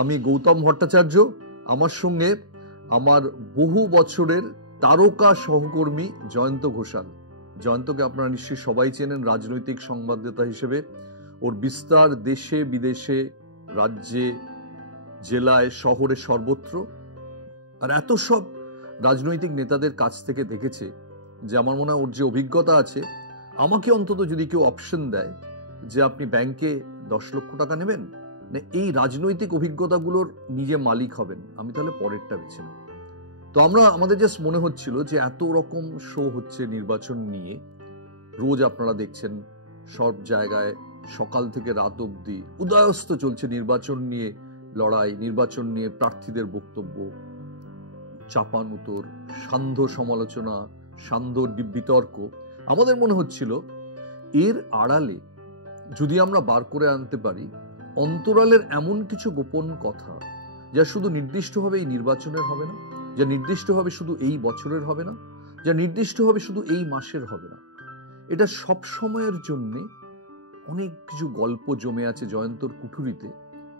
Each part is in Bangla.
আমি গৌতম ভট্টাচার্য, আমার সঙ্গে আমার বহু বছরের তারকা সহকর্মী জয়ন্ত ঘোষাল। জয়ন্তকে আপনারা নিশ্চয়ই সবাই চেনেন রাজনৈতিক সংবাদদাতা হিসেবে। ওর বিস্তার দেশে বিদেশে, রাজ্যে, জেলায়, শহরে, সর্বত্র। আর এত সব রাজনৈতিক নেতাদের কাছ থেকে দেখেছে যে আমার মনে হয় ওর যে অভিজ্ঞতা আছে, আমাকে অন্তত যদি কেউ অপশন দেয় যে আপনি ব্যাংকে 10 লক্ষ টাকা নেবেন না এই রাজনৈতিক অভিজ্ঞতাগুলোর নিজে মালিক হবেন, আমি তাহলে পরেরটা বেছে নেব। তো আমাদের জাস্ট মনে হচ্ছিল যে এত রকম শো হচ্ছে নির্বাচন নিয়ে, রোজ আপনারা দেখছেন সব জায়গায় সকাল থেকে রাত অবধি উদয়স্ত চলছে নির্বাচন নিয়ে লড়াই, নির্বাচন নিয়ে প্রার্থীদের বক্তব্য, চাপান উত্তর, সান্ধ্য সমালোচনা, সান্ধ্য বিতর্ক। আমাদের মনে হচ্ছিল এর আড়ালে যদি আমরা বার করে আনতে পারি অন্তরালের এমন কিছু গোপন কথা যা শুধু নির্দিষ্টভাবে এই নির্বাচনের হবে না, যা নির্দিষ্টভাবে শুধু এই বছরের হবে না, যা নির্দিষ্টভাবে শুধু এই মাসের হবে না, এটা সব সময়ের জন্যে অনেক কিছু গল্প জমে আছে জয়ন্তর কুঠুরিতে,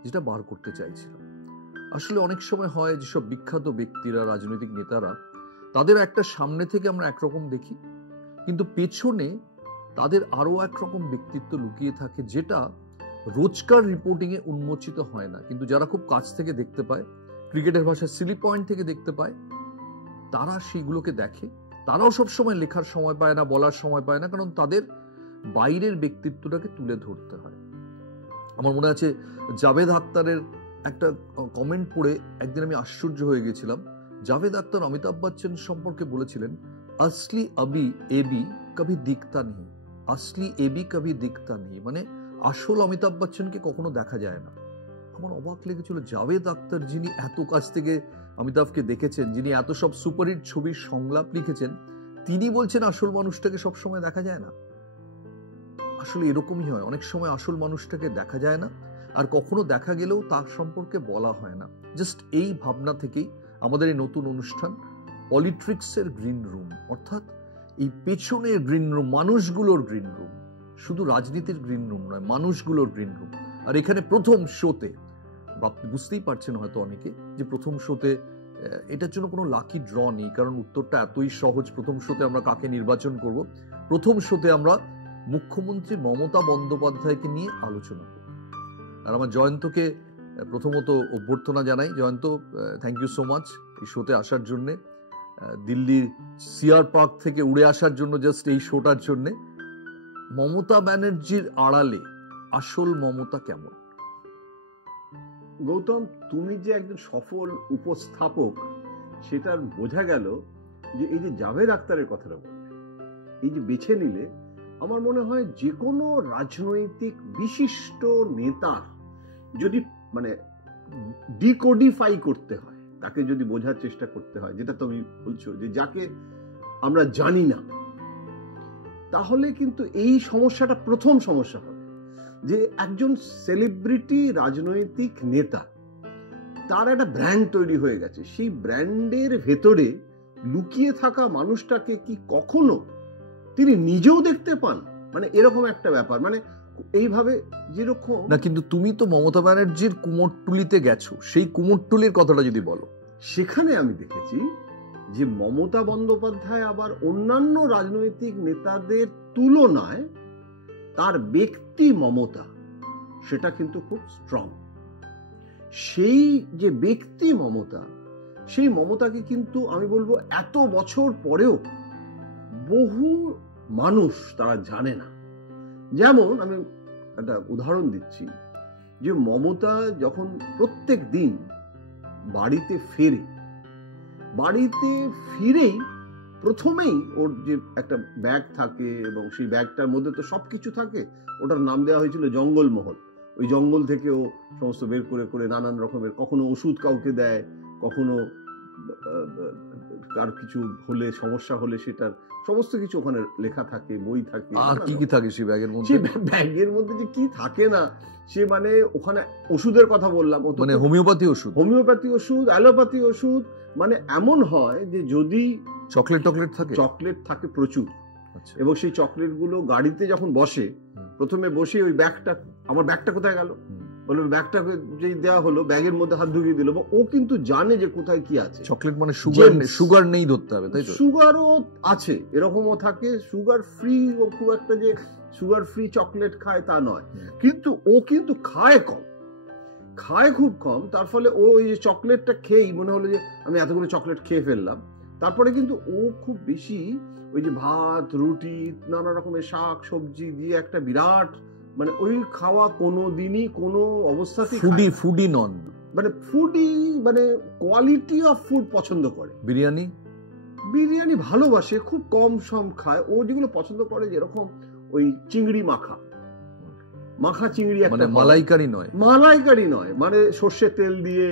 যেটা বার করতে চাইছিলাম। আসলে অনেক সময় হয় যেসব বিখ্যাত ব্যক্তিরা, রাজনৈতিক নেতারা, তাদের একটা সামনে থেকে আমরা একরকম দেখি, কিন্তু পেছনে তাদের আরো একরকম ব্যক্তিত্ব লুকিয়ে থাকে, যেটা রোজকার রিপোর্টিং এ উন্মোচিত হয় না, কিন্তু যারা খুব কাছ থেকে দেখতে পায়, ক্রিকেটের ভাষায় সিলি পয়েন্ট থেকে দেখতে পায়, তারা সেইগুলোকে দেখে। তারাও সবসময় লেখার সময় পায় না, বলার সময় পায় না, কারণ তাদের বাইরের ব্যক্তিত্বটাকে তুলে ধরতে হয়। আমার মনে আছে জাভেদ আখতারের একটা কমেন্ট পড়ে একদিন আমি আশ্চর্য হয়ে গেছিলাম। জাভেদ আখতার অমিতাভ বচ্চন সম্পর্কে বলেছিলেন, আসলি আবি এবি কবি দিখতা নেই, আসলি এবি কবি দিখতা নেই, মানে আসল অমিতাভ বচ্চনকে কখনো দেখা যায় না। আমার অবাক লেগেছিল, জাভেদ আখতার যিনি এত কাছ থেকে অমিতাভকে দেখেছেন, যিনি এত সব সুপারহিট ছবির সংলাপ লিখেছেন, তিনি বলছেন আসল মানুষটাকে সবসময় দেখা যায় না। আসলে এরকমই হয়, অনেক সময় আসল মানুষটাকে দেখা যায় না, আর কখনো দেখা গেলেও তার সম্পর্কে বলা হয় না। জাস্ট এই ভাবনা থেকেই আমাদের এই নতুন অনুষ্ঠান পলিট্রিক্সের গ্রিন রুম, অর্থাৎ এই পেছনের গ্রিন রুম, মানুষগুলোর গ্রিন রুম, শুধু রাজনীতির গ্রিন রুম নয়, মানুষগুলোর গ্রিন রুম। আর এখানে প্রথম শোতে বুঝতেই পারছেন হয়তো অনেকে যে প্রথম শোতে এটার জন্য কোনো লাকি ড্র নেই, কারণ উত্তরটা এতই সহজ। প্রথম শোতে আমরা কাকে নির্বাচন করব? প্রথম শোতে আমরা মুখ্যমন্ত্রী মমতা বন্দ্যোপাধ্যায়কে নিয়ে আলোচনা করব। আর আমার জয়ন্তকে প্রথমত অভ্যর্থনা জানাই। Jayanta, thank you so much এই শোতে আসার জন্যে, দিল্লির সিআর পার্ক থেকে উড়ে আসার জন্য, জাস্ট এই শোটার জন্যে। মমতা ব্যানার্জির আড়ালে আসল মমতা কেমন? গৌতম, তুমি যে একজন সফল উপস্থাপক সেটার বোঝা গেল যে এই যে জাভেদ আখতারের কথাটা বললে, এই যে বেছে নিলে, আমার মনে হয় যে কোনো রাজনৈতিক বিশিষ্ট নেতা যদি মানে ডিকোডিফাই করতে হয়, তাকে যদি বোঝার চেষ্টা করতে হয়, যেটা তুমি বলছো যে যাকে আমরা জানি না, তাহলে কিন্তু এই সমস্যাটা প্রথম সমস্যা হবে যে একজন সেলিব্রিটি রাজনৈতিক নেতা, তার একটা ব্র্যান্ড তৈরি হয়ে গেছে, সেই ব্র্যান্ডের ভেতরে লুকিয়ে থাকা মানুষটাকে কি কখনো তিনি নিজেও দেখতে পান? মানে এরকম একটা ব্যাপার, মানে এইভাবে যেরকম না। কিন্তু তুমি তো মমতা ব্যানার্জির কুমোরটুলিতে গেছো, সেই কুমোরটুলির কথাটা যদি বলো। সেখানে আমি দেখেছি যে মমতা বন্দ্যোপাধ্যায় আবার অন্যান্য রাজনৈতিক নেতাদের তুলনায় তার ব্যক্তি মমতা, সেটা কিন্তু খুব স্ট্রং। সেই যে ব্যক্তি মমতা, সেই মমতাকে কিন্তু আমি বলবো এত বছর পরেও বহু মানুষ তারা জানে না। যেমন আমি একটা উদাহরণ দিচ্ছি, যে মমতা যখন প্রত্যেক দিন বাড়িতে ফেরে, বাড়িতে ফিরেই প্রথমেই ওর যে একটা ব্যাগ থাকে এবং সেই ব্যাগটার মধ্যে তো সবকিছু থাকে, ওটার নাম দেওয়া হয়েছিল জঙ্গলমহল। ওই জঙ্গল থেকে ও সমস্ত বের করে করে নানান রকমের, কখনো ওষুধ কাউকে দেয়, কখনো কার কিছু হলে, সমস্যা হলে সেটার সমস্ত কিছু ওখানে লেখা থাকে, বই থাকে। আর কি কি থাকে সেই ব্যাগের মধ্যে? ব্যাগের মধ্যে যে কি থাকে না, সে মানে ওখানে ওষুধের কথা বললাম, মানে হোমিওপ্যাথি ওষুধ, হোমিওপ্যাথি ওষুধ, অ্যালোপ্যাথি ওষুধ, মানে এমন হয় যে যদি চকলেট থাকে, চকলেট থাকে প্রচুর, এবং সেই চকলেট গুলো গাড়িতে যখন বসে, প্রথমে বসে ওই ব্যাগটা, আমার ব্যাগটা কোথায় গেল, বলে ব্যাগটা যেই দেওয়া হলো ব্যাগের মধ্যে হাত ঢুকিয়ে দিল, ও কিন্তু জানে যে কোথায় কি আছে। চকলেট মানে সুগার নেই ধরতে হবে, তাই তো? সুগারও আছে, এরকমও থাকে, সুগার ফ্রি, ও খুব একটা যে সুগার ফ্রি চকলেট খায় তা নয়, কিন্তু ও কিন্তু খায় কম, খায় খুব কম। তার ফলে ও ওই যে চকলেটটা খেয়েই মনে হলো যে আমি এতগুলো চকলেট খেয়ে ফেললাম। তারপরে কিন্তু ও খুব বেশি ওই যে ভাত রুটি নানা রকমের শাক সবজি দিয়ে একটা বিরাট মানে ওই খাওয়া কোনো দিনই কোনো অবস্থাতেই ফুডি নন, মানে ফুডি মানে কোয়ালিটি অফ ফুড পছন্দ করে। বিরিয়ানি ভালোবাসে, খুব কম সম খায়। ও যেগুলো পছন্দ করে যেরকম ওই চিংড়ি মাখা চিংড়ি, মানে মালাইকারি নয়, মানে সর্ষের তেল দিয়ে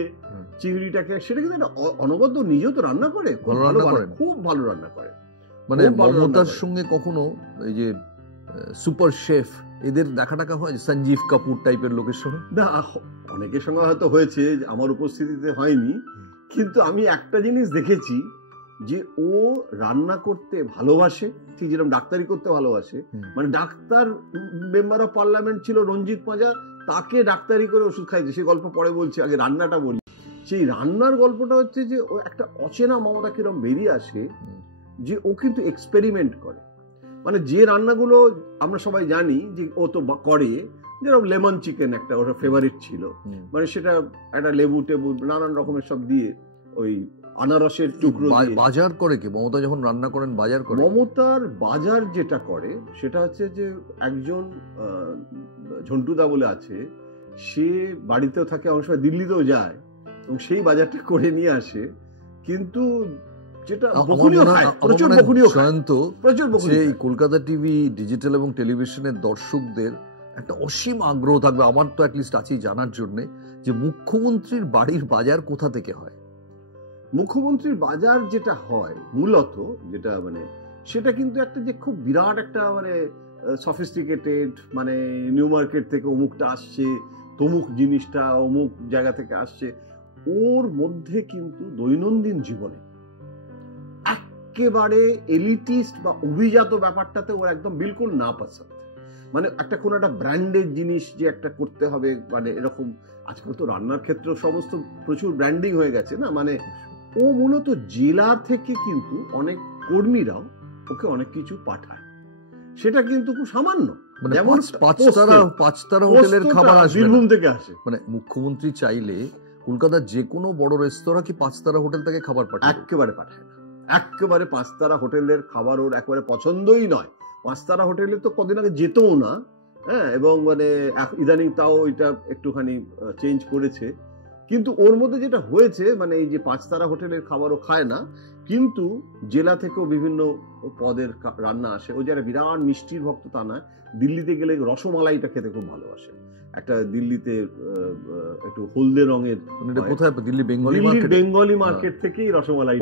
চিংড়িটাকে, সেটা কিন্তু অনবদ্য নিজেও তো রান্না করে, খুব ভালো রান্না করে। মানে মমতার সঙ্গে কখনো এই যে সুপার শেফ এদের দেখা টাকা হয়, সঞ্জীব কাপুর টাইপের লোকের সঙ্গে? না, অনেকের সঙ্গে হয়তো হয়েছে, আমার উপস্থিতিতে হয়নি। কিন্তু আমি একটা জিনিস দেখেছি যে ও রান্না করতে ভালোবাসে, ঠিক যেরকম ডাক্তারি করতে ভালোবাসে। মানে ডাক্তার মেম্বার অফ পার্লামেন্ট ছিল রঞ্জিত পাঁজা, তাকে ডাক্তারি করে ওষুধ খাইছে, সে গল্প পরে বলছি, আগে রান্নাটা বলি। সেই রান্নার গল্পটা হচ্ছে যে ও একটা অচেনা মমতা কিরম বেরিয়ে আসে, যে ও কিন্তু এক্সপেরিমেন্ট করে। মানে যে রান্নাগুলো আমরা সবাই জানি যে ও তো করে, যেরকম লেমন চিকেন একটা ওর ফেভারিট ছিল, মানে সেটা একটা লেবু টেবু নানান রকমের সব দিয়ে ওই আনারসের টুকরো বাজার করে। কি মমতা যখন রান্না করেন বাজার করে? মমতার বাজার যেটা করে সেটা হচ্ছে যে একজন ঝন্টুদা বলে আছে, সে বাড়িতেও থাকে, অনেক সময় দিল্লিতেও যায় এবং সেই বাজারটা করে নিয়ে আসে। কিন্তু যেটা কলকাতা টিভি ডিজিটাল এবং টেলিভিশনের দর্শকদের একটা অসীম আগ্রহ থাকবে, আমার তো অ্যাটলিস্ট আছেই জানার জন্য, যে মুখ্যমন্ত্রীর বাড়ির বাজার কোথা থেকে হয়। মুখ্যমন্ত্রীর বাজার যেটা হয় মূলত, যেটা মানে সেটা কিন্তু একটা যে খুব বিরাট একটা মানে সফিস্টিকেটেড, মানে নিউ মার্কেট থেকে অমুকটা আসছে, তমুক জিনিসটা অমুক জায়গা থেকে আসছে, ওর মধ্যে কিন্তু দৈনন্দিন জীবনে একেবারে এলিটিস্ট বা অভিজাত ব্যাপারটাতে ওর একদম বিলকুল না পছন্দ। মানে একটা কোনো একটা ব্র্যান্ডেড জিনিস যে একটা করতে হবে, মানে এরকম আজকাল তো রান্নার ক্ষেত্রে সমস্ত প্রচুর ব্র্যান্ডিং হয়ে গেছে না, মানে ও মূলত জেলা থেকে কিন্তু অনেক কর্মীরাও ওকে অনেক কিছু পাঠায়, সেটা কিন্তু খুব সামান্য, যেমন পাঁচতারা হোটেলের খাবার বীরভূম থেকে আসে। মানে মুখ্যমন্ত্রী চাইলে কলকাতার যে কোনো বড় রেস্তোরাঁ কি পাঁচতারা হোটেল থেকে খাবার পাঠায়? একেবারে পাঠায় না, একেবারে পাঁচতারা হোটেলের খাবার ওর একেবারে পছন্দই নয়। পাঁচতারা হোটেলে তো কদিন আগে যেতও না, হ্যাঁ, এবং মানে ইদানিং তাও এটা একটুখানি চেঞ্জ করেছে। কিন্তু ওর মধ্যে যেটা হয়েছে, মানে এই যে পাঁচতারা হোটেলের খাবারও খায় না, কিন্তু জেলা থেকেও বিভিন্ন পদের রান্না আসে। ও যারা বিরাট মিষ্টির ভক্ত তা না, দিল্লিতে গেলে রসমালাইটা খেতে খুব ভালোবাসে। একটা দিল্লিতে একটু হলদে রঙের, কোথায়, দিল্লি বেঙ্গলি মার্কেট থেকেই রসমালাই,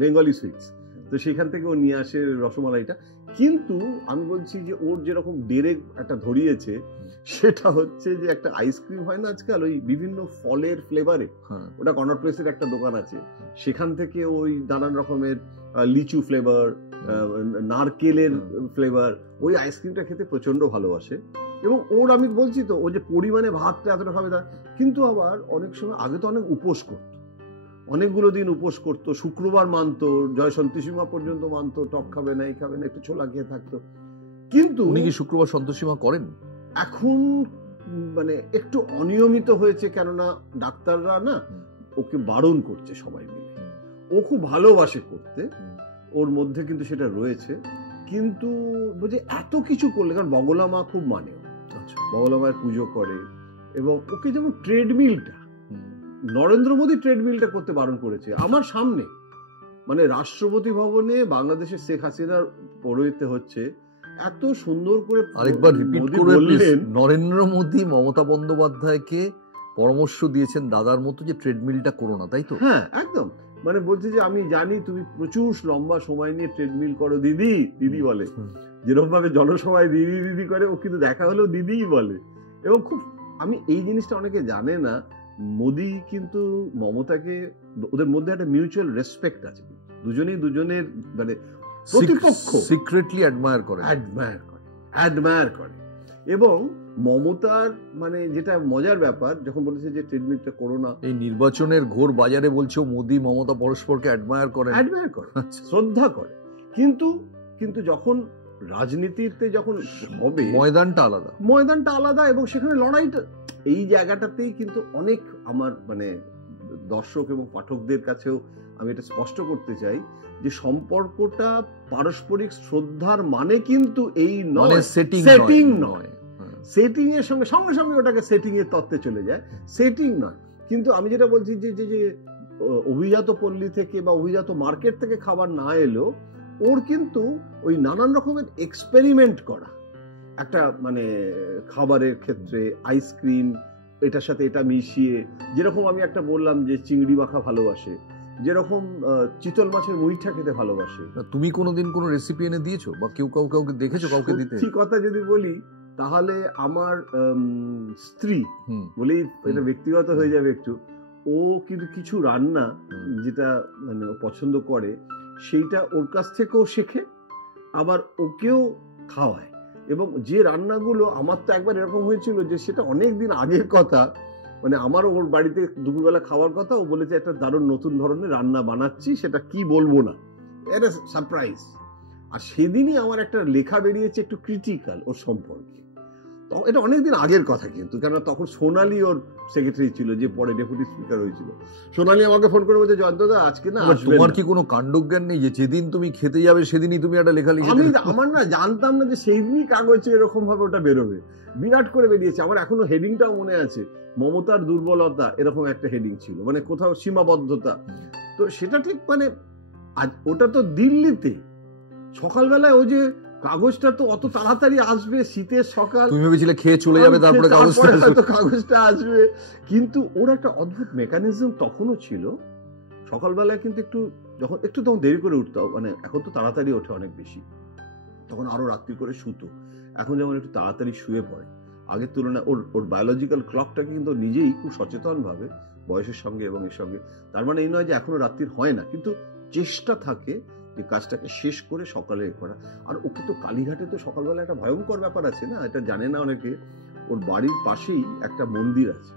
বেঙ্গলি সুইটস, তো সেখান থেকে ও নিয়ে আসে রসমালাইটা। কিন্তু আমি বলছি যে ওর যেরকম ডেরেক একটা ধরিয়েছে, সেটা হচ্ছে যে একটা আইসক্রিম হয় না আজকাল ওই বিভিন্ন ফলের ফ্লেভারে, ওটা কর্নার প্লেসের একটা দোকান আছে, সেখান থেকে ওই নানান রকমের লিচু ফ্লেভার, নারকেলের ফ্লেভার, ওই আইসক্রিমটা খেতে প্রচন্ড ভালোবাসে। এবং ওর আমি বলছি তো, ও যে পরিমাণে ভাতটা এতটা খাবে তা কিন্তু, আবার অনেক সময় আগে তো অনেক উপোস করতো, অনেকগুলো দিন উপোস করতো, শুক্রবার মানতো, জয় সন্তোষীমা পর্যন্ত মানতো, টক খাবে না, এই খাবে না, একটু ছোলা খেয়ে থাকতো। কিন্তু উনি কি শুক্রবার সন্তোষীমা করেন? এখন মানে একটু অনিয়মিত হয়েছে, কেননা ডাক্তাররা না ওকে বারণ করছে সবাই মিলে। ও খুব ভালোবাসে করতে, ওর মধ্যে কিন্তু সেটা রয়েছে। কিন্তু বুঝে এত কিছু করলে, কারণ বগলা মা খুব মানে, বগলা মায়ের পুজো করে, এবং ওকে যেমন ট্রেডমিলটা, নরেন্দ্র মোদী ট্রেডমিলটা করতে বারণ করেছে আমার সামনে, মানে রাষ্ট্রপতি ভবনে বাংলাদেশের শেখ হাসিনার পৌরোহিত্যে হচ্ছে, এত সুন্দর করে। আরেকবার রিপিট করে বললেন, নরেন্দ্র মোদী মমতা বন্দ্যোপাধ্যায়কে পরামর্শ দিয়েছেন দাদার মতো যে ট্রেডমিলটা করো না, তাই তো? হ্যাঁ, একদম। মানে বলছে যে আমি জানি তুমি প্রচুর লম্বা সময় নিয়ে ট্রেডমিল করো দিদি, দিদি বলে, যেরকম ভাবে জনসভায় দিদি দিদি করে, ও কিন্তু দেখা হলেও দিদিই বলে। এবং খুব, আমি এই জিনিসটা অনেকে জানে না, মোদী কিন্তু মমতাকে, ওদের মধ্যে একটা মিউচুয়াল রেসপেক্ট আছে, দুজনেই দুজনের মানে প্রতিপক্ষ সিক্রেটলি অ্যাডমায়ার করে। এবং মমতার মানে যেটা মজার ব্যাপার, যখন বলেছে যে ট্রেডমিলটা করোনা, এই নির্বাচনের ঘোর বাজারে বলছো মোদি মমতা পরস্পরকে অ্যাডমায়ার করে, শ্রদ্ধা করে, কিন্তু যখন রাজনীতিতে যখন হবে ময়দানটা আলাদা এবং সেখানে লড়াইটা, এই জায়গাটাতেই কিন্তু অনেক আমার মানে দর্শক এবং পাঠকদের কাছেও আমি এটা স্পষ্ট করতে চাই যে সম্পর্কটা পারস্পরিক শ্রদ্ধার মানে কিন্তু এই নয়, সেটিং নয়। সেটিং এর সঙ্গে সঙ্গে ওটাকে সেটিং এর তত্ত্বে চলে যায়, সেটিং নয়। কিন্তু আমি যেটা বলছি যে অভিজাত পল্লী থেকে বা অভিজাত মার্কেট থেকে খাবার না এলো, ওর কিন্তু ওই নানান রকমের এক্সপেরিমেন্ট করা একটা মানে খাবারের ক্ষেত্রে, আইসক্রিম এটার সাথে এটা মিশিয়ে, যেরকম আমি একটা বললাম যে চিংড়ি মাখা ভালোবাসে, যেরকম চিতল মাছের মুইঠা খেতে ভালোবাসে। তুমি কোনোদিন কোনো রেসিপি এনে দিয়েছো বা কাউকে দেখেছো কাউকে দিতে? ঠিক কথা যদি বলি তাহলে আমার স্ত্রী, বলেই এটা ব্যক্তিগত হয়ে যাবে একটু, ও কিন্তু কিছু রান্না যেটা মানে পছন্দ করে সেইটা ওর কাছ থেকেও শেখে, আবার ওকেও খাওয়ায়। এবং যে রান্নাগুলো, আমার তো একবার এরকম হয়েছিল যে সেটা অনেক দিন আগের কথা, মানে আমার ওর বাড়িতে দুপুরবেলা খাওয়ার কথা, ও বলেছে একটা দারুণ নতুন ধরনের রান্না বানাচ্ছি, সেটা কি বলবো না, এটা সারপ্রাইজ। আর সেদিনই আমার একটা লেখা বেরিয়েছে একটু ক্রিটিক্যাল ওর সম্পর্কে। তো এটা অনেকদিন আগের কথা, কিন্তু কেননা তখন সোনালি ওর সেক্রেটারি ছিল, যে পরে ডেপুটি স্পিকার হয়েছিল। সোনালি আমাকে ফোন করে বলছে, জয়ন্তদা আজকে না আসবে। তোমার কি কোনো কাণ্ডজ্ঞান নেই যে যেদিন তুমি খেতে যাবে সেদিনই তুমি একটা লেখা লিখে? আমার না জানতাম না যে সেই দিনই কাগজে এরকম ভাবে ওটা বেরোবে, বিরাট করে বেরিয়েছে। আমার এখনো হেডিংটাও মনে আছে, মমতার দুর্বলতা, এরকম একটা হেডিং ছিল, মানে কোথাও সীমাবদ্ধতা। তো সেটা ঠিক মানে ওটা তো দিল্লিতে সকালবেলায়, ও যে কাগজটা তো অত তাড়াতাড়ি আসবে, শীতের সকাল, তুমি ভেবেছিলে খেয়ে চলে যাবে, তারপরে কাগজটা আসবে। কিন্তু ওর একটা অদ্ভুত মেকানিজম তখনও ছিল, সকালবেলায় কিন্তু একটু তখন দেরি করে উঠতো, মানে এখন তো তাড়াতাড়ি ওঠে অনেক বেশি, তখন আরো রাত্রি করে শুতো, এখন যেমন একটু তাড়াতাড়ি শুয়ে পড়ে আগের তুলনায়। ওর বায়োলজিক্যাল ক্লকটাকে কিন্তু নিজেই খুব সচেতন ভাবে, বয়সের সঙ্গে এবং এর সঙ্গে, তার মানে এই নয় যে এখনো রাত্রির হয় না, কিন্তু চেষ্টা থাকে যে কাজটাকে শেষ করে সকালে করা। আর ওকে তো কালীঘাটে তো সকালবেলা একটা ভয়ঙ্কর ব্যাপার আছে না, এটা জানে না অনেকে, ওর বাড়ির পাশেই একটা মন্দির আছে,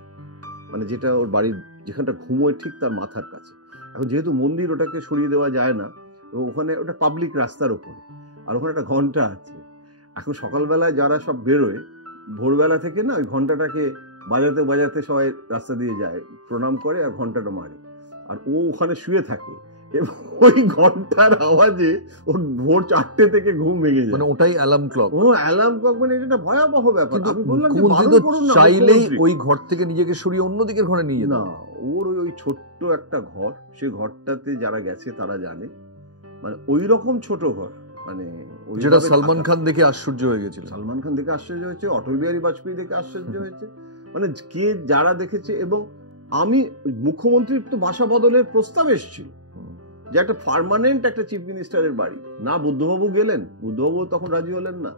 মানে যেটা ওর বাড়ির যেখানটা ঘুমোয় ঠিক তার মাথার কাছে। এখন যেহেতু মন্দির, ওটাকে সরিয়ে দেওয়া যায় না, এবং ওখানে ওটা পাবলিক রাস্তার ওপরে, আর ওখানে একটা ঘন্টা আছে। এখন সকালবেলায় যারা সব বেরোয় ভোরবেলা থেকে না, ওই ঘন্টাটাকে বাজাতে বাজাতে সবাই রাস্তা দিয়ে যায়, প্রণাম করে আর ঘন্টাটা মারে, আর ও ওখানে শুয়ে থাকে এবং ওই ঘন্টার আওয়াজে ওর ভোর 4টে থেকে ঘুম ভেঙে যায়। মানে ওটাই অ্যালার্ম ক্লক। ও অ্যালার্ম ক্লক, মানে এটা ভয়াবহ ব্যাপার। আমি বললাম যে চাইলেই ওই ঘর থেকে নিজেকে সরিয়ে অন্যদিকের ঘরে নিয়ে যেত না। ওর ওই ছোট্ট একটা ঘর, সেই ঘরটাতে যারা গেছে তারা জানে, মানে ওই রকম ছোট ঘর, মানে যেটা সালমান খান দেখে আশ্চর্য হয়ে গেছিল। সালমান খান দেখে আশ্চর্য হয়েছে, অটল বিহারী বাজপেয়ী দেখে আশ্চর্য হয়েছে, মানে কে যারা দেখেছে। এবং আমি মুখ্যমন্ত্রীর তো বাসা বদলের প্রস্তাব এসেছিল, যে একটা পার্মানেন্ট একটা চিফ মিনিস্টারের বাড়ি। না বুদ্ধবাবু গেলেন, বুদ্ধবাবু তখন রাজি হলেন না,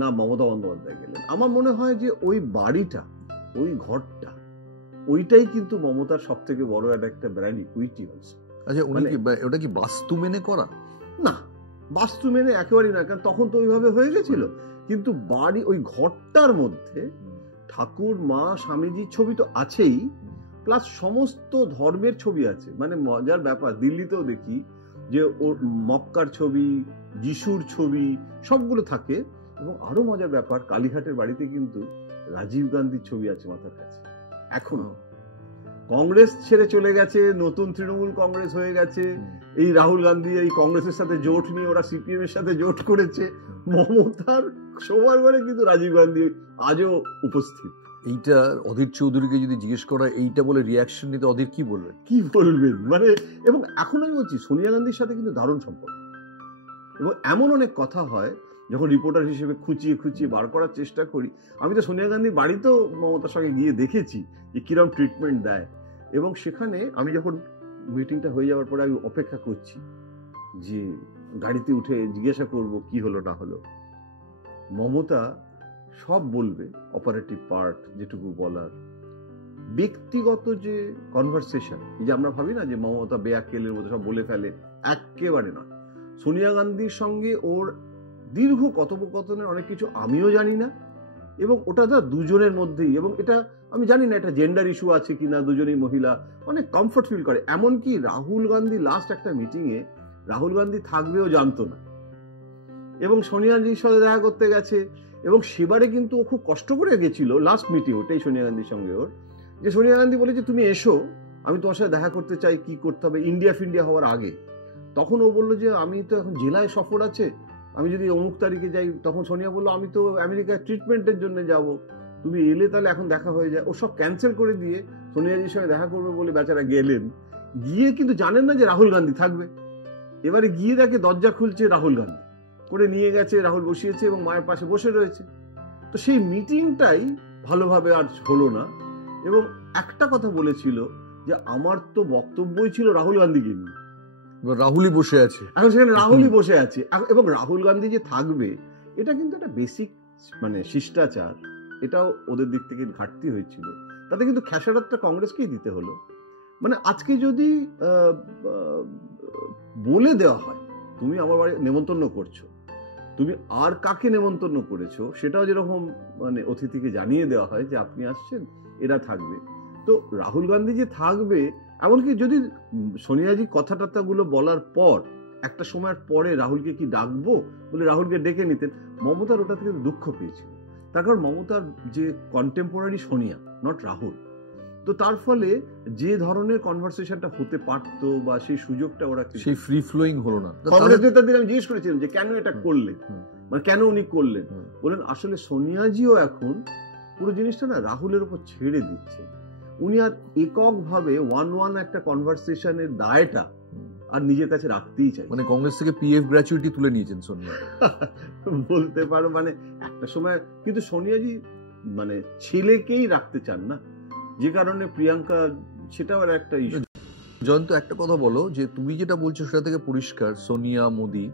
না মমতা বন্দ্যোপাধ্যায় গেলেন। আমার মনে হয় যে ওই বাড়িটা, ওই ঘরটা, ওইটাই কিন্তু মমতার সব থেকে বড় একটা ব্র্যান্ড ইকুইটি হচ্ছে। আচ্ছা, ওটা কি বাস্তু মেনে করা? না, বাস্তু মেনে একেবারেই না, কারণ তখন তো ওইভাবে হয়ে গেছিল। কিন্তু বাড়ি, ওই ঘরটার মধ্যে ঠাকুর, মা, স্বামীজির ছবি তো আছেই, প্লাস সমস্ত ধর্মের ছবি আছে। মানে মজার ব্যাপার, দিল্লিতেও দেখি যে ওর মক্কার ছবি, যিশুর ছবি সবগুলো থাকে। এবং আরো মজার ব্যাপার, কালীঘাটের বাড়িতে কিন্তু রাজীব গান্ধীর ছবি আছে মাথার কাছে এখনো। কংগ্রেস ছেড়ে চলে গেছে, নতুন তৃণমূল কংগ্রেস হয়ে গেছে, এই রাহুল গান্ধী এই কংগ্রেসের সাথে জোট নিয়ে ওরা সিপিএম এর সাথে জোট করেছে, মমতার সবার ঘরে কিন্তু রাজীব গান্ধী আজও উপস্থিত। এইটা অধীর চৌধুরীকে যদি জিজ্ঞেস করা, এইটা বলে রিয়াকশন নিতে অধীর কি বলবেন? মানে, এবং এখন আমি বলছি সোনিয়া গান্ধীর সাথে কিন্তু দারুণ সম্পর্ক, এবং এমন অনেক কথা হয় যখন রিপোর্টার হিসেবে খুঁচিয়ে খুঁচিয়ে বার করার চেষ্টা করি। আমি তো সোনিয়া গান্ধীর বাড়িতেও মমতার সঙ্গে গিয়ে দেখেছি যে কিরকম ট্রিটমেন্ট দেয়। এবং সেখানে আমি যখন মিটিংটা হয়ে যাওয়ার পরে আমি অপেক্ষা করছি যে গাড়িতে উঠে জিজ্ঞাসা করব কি হলো না হলো। মমতা সব বলবে, অপারেটিভ পার্ট যেটুকু বলার। ব্যক্তিগত যে কনভারসেশন, এই যে আমরা ভাবি না যে মমতা বেয়াক্কেলের মতো সব বলে ফেলে, একেবারে না। সোনিয়া গান্ধীর সঙ্গে ওর দীর্ঘ কথোপকথনের অনেক কিছু আমিও জানি না, এবং ওটা না দুজনের মধ্যেই, এবং এটা আমি জানি না এটা জেন্ডার ইস্যু আছে কিনা, দুজনেই মহিলা, অনেক কমফর্ট ফিল করে। এমনকি রাহুল গান্ধী লাস্ট একটা মিটিংয়ে রাহুল গান্ধী থাকবেও জানতো না, এবং সোনিয়াজির সাথে দেখা করতে গেছে, এবং সেবারে কিন্তু ও খুব কষ্ট করে গেছিল লাস্ট মিটিং, ওটাই সোনিয়া গান্ধীর সঙ্গে ওর, যে সোনিয়া গান্ধী বলেছে তুমি এসো, আমি তোমার সাথে দেখা করতে চাই, কি করতে হবে ইন্ডিয়া ফিন্ডিয়া হওয়ার আগে। তখন ও বললো যে আমি তো এখন জেলায় সফর আছে, আমি যদি অমুক তারিখে যাই, তখন সোনিয়া বললো আমি তো আমেরিকায় ট্রিটমেন্টের জন্য যাব, তুমি এলে তাহলে এখন দেখা হয়ে যায়। ও সব ক্যান্সেল করে দিয়ে সোনিয়াজির সঙ্গে দেখা করবে বলে বেচারা গেলেন, গিয়ে কিন্তু জানেন না যে রাহুল গান্ধী থাকবে। এবারে গিয়ে দেখে দরজা খুলছে, রাহুল গান্ধী করে নিয়ে গেছে, রাহুল বসিয়েছে এবং মায়ের পাশে বসে রয়েছে। তো সেই মিটিংটাই ভালোভাবে আর হলো না, এবং একটা কথা বলেছিল যে আমার তো বক্তব্যই ছিল রাহুল গান্ধীকে নিয়ে, রাহুলই বসে আছে, এখন সেখানে রাহুলই বসে আছে, এবং রাহুল গান্ধী যে থাকবে এটা কিন্তু একটা বেসিক মানে শিষ্টাচার, এটাও ওদের দিক থেকে ঘাটতি হয়েছিল। তাতে কিন্তু খেসারতটা কংগ্রেসকেই দিতে হলো। মানে আজকে যদি বলে দেওয়া হয় তুমি আমার বাড়ি নেমন্তন্ন করছো, তুমি আর কাকে নেমন্তন্ন করেছো সেটাও যেরকম মানে অতিথিকে জানিয়ে দেওয়া হয় যে আপনি আসছেন, এরা থাকবে, তো রাহুল গান্ধী যে থাকবে, এমনকি যদি সোনিয়াজি কথাটাগুলো বলার পর একটা সময়ের পরে রাহুলকে কি ডাকবো বলে রাহুলকে ডেকে নিতেন, মমতার ওটা থেকে দুঃখ পেয়েছিল। তার কারণ মমতার যে কন্টেম্পোরারি সোনিয়া, নট রাহুল, তো তার ফলে যে ধরনের কনভারসেশনটা হতে পারতো বা সেই সুযোগটা ওরা সেই ফ্রি ফ্লোয়িং হলো না। কংগ্রেস নেতাদের আমি জিজ্ঞেস করেছিলাম যে কেন এটা করলেন, মানে কেন উনি করলেন, বলেন আসলে সোনিয়াজিও এখন পুরো জিনিসটা না রাহুলের উপর ছেড়ে দিচ্ছে, উনি আর এককভাবে ওয়ান একটা কনভারসেশনের দায়টা আর নিজের কাছে রাখতেই চাই। মানে কংগ্রেস থেকে পিএফ গ্র্যাচুইটি তুলে নিয়েছেন সোনিয়া বলতে পারো। মানে একটা সময় কিন্তু সোনিয়াজি মানে ছেলেকেই রাখতে চান না, যে কারণে প্রিয়াঙ্কা, সেটাও একটা ইস্যু। জয়ন্ত, একটা কথা বলো, যে তুমি যেটা বলছো সেটা থেকে পরিষ্কার সোনিয়া, মোদি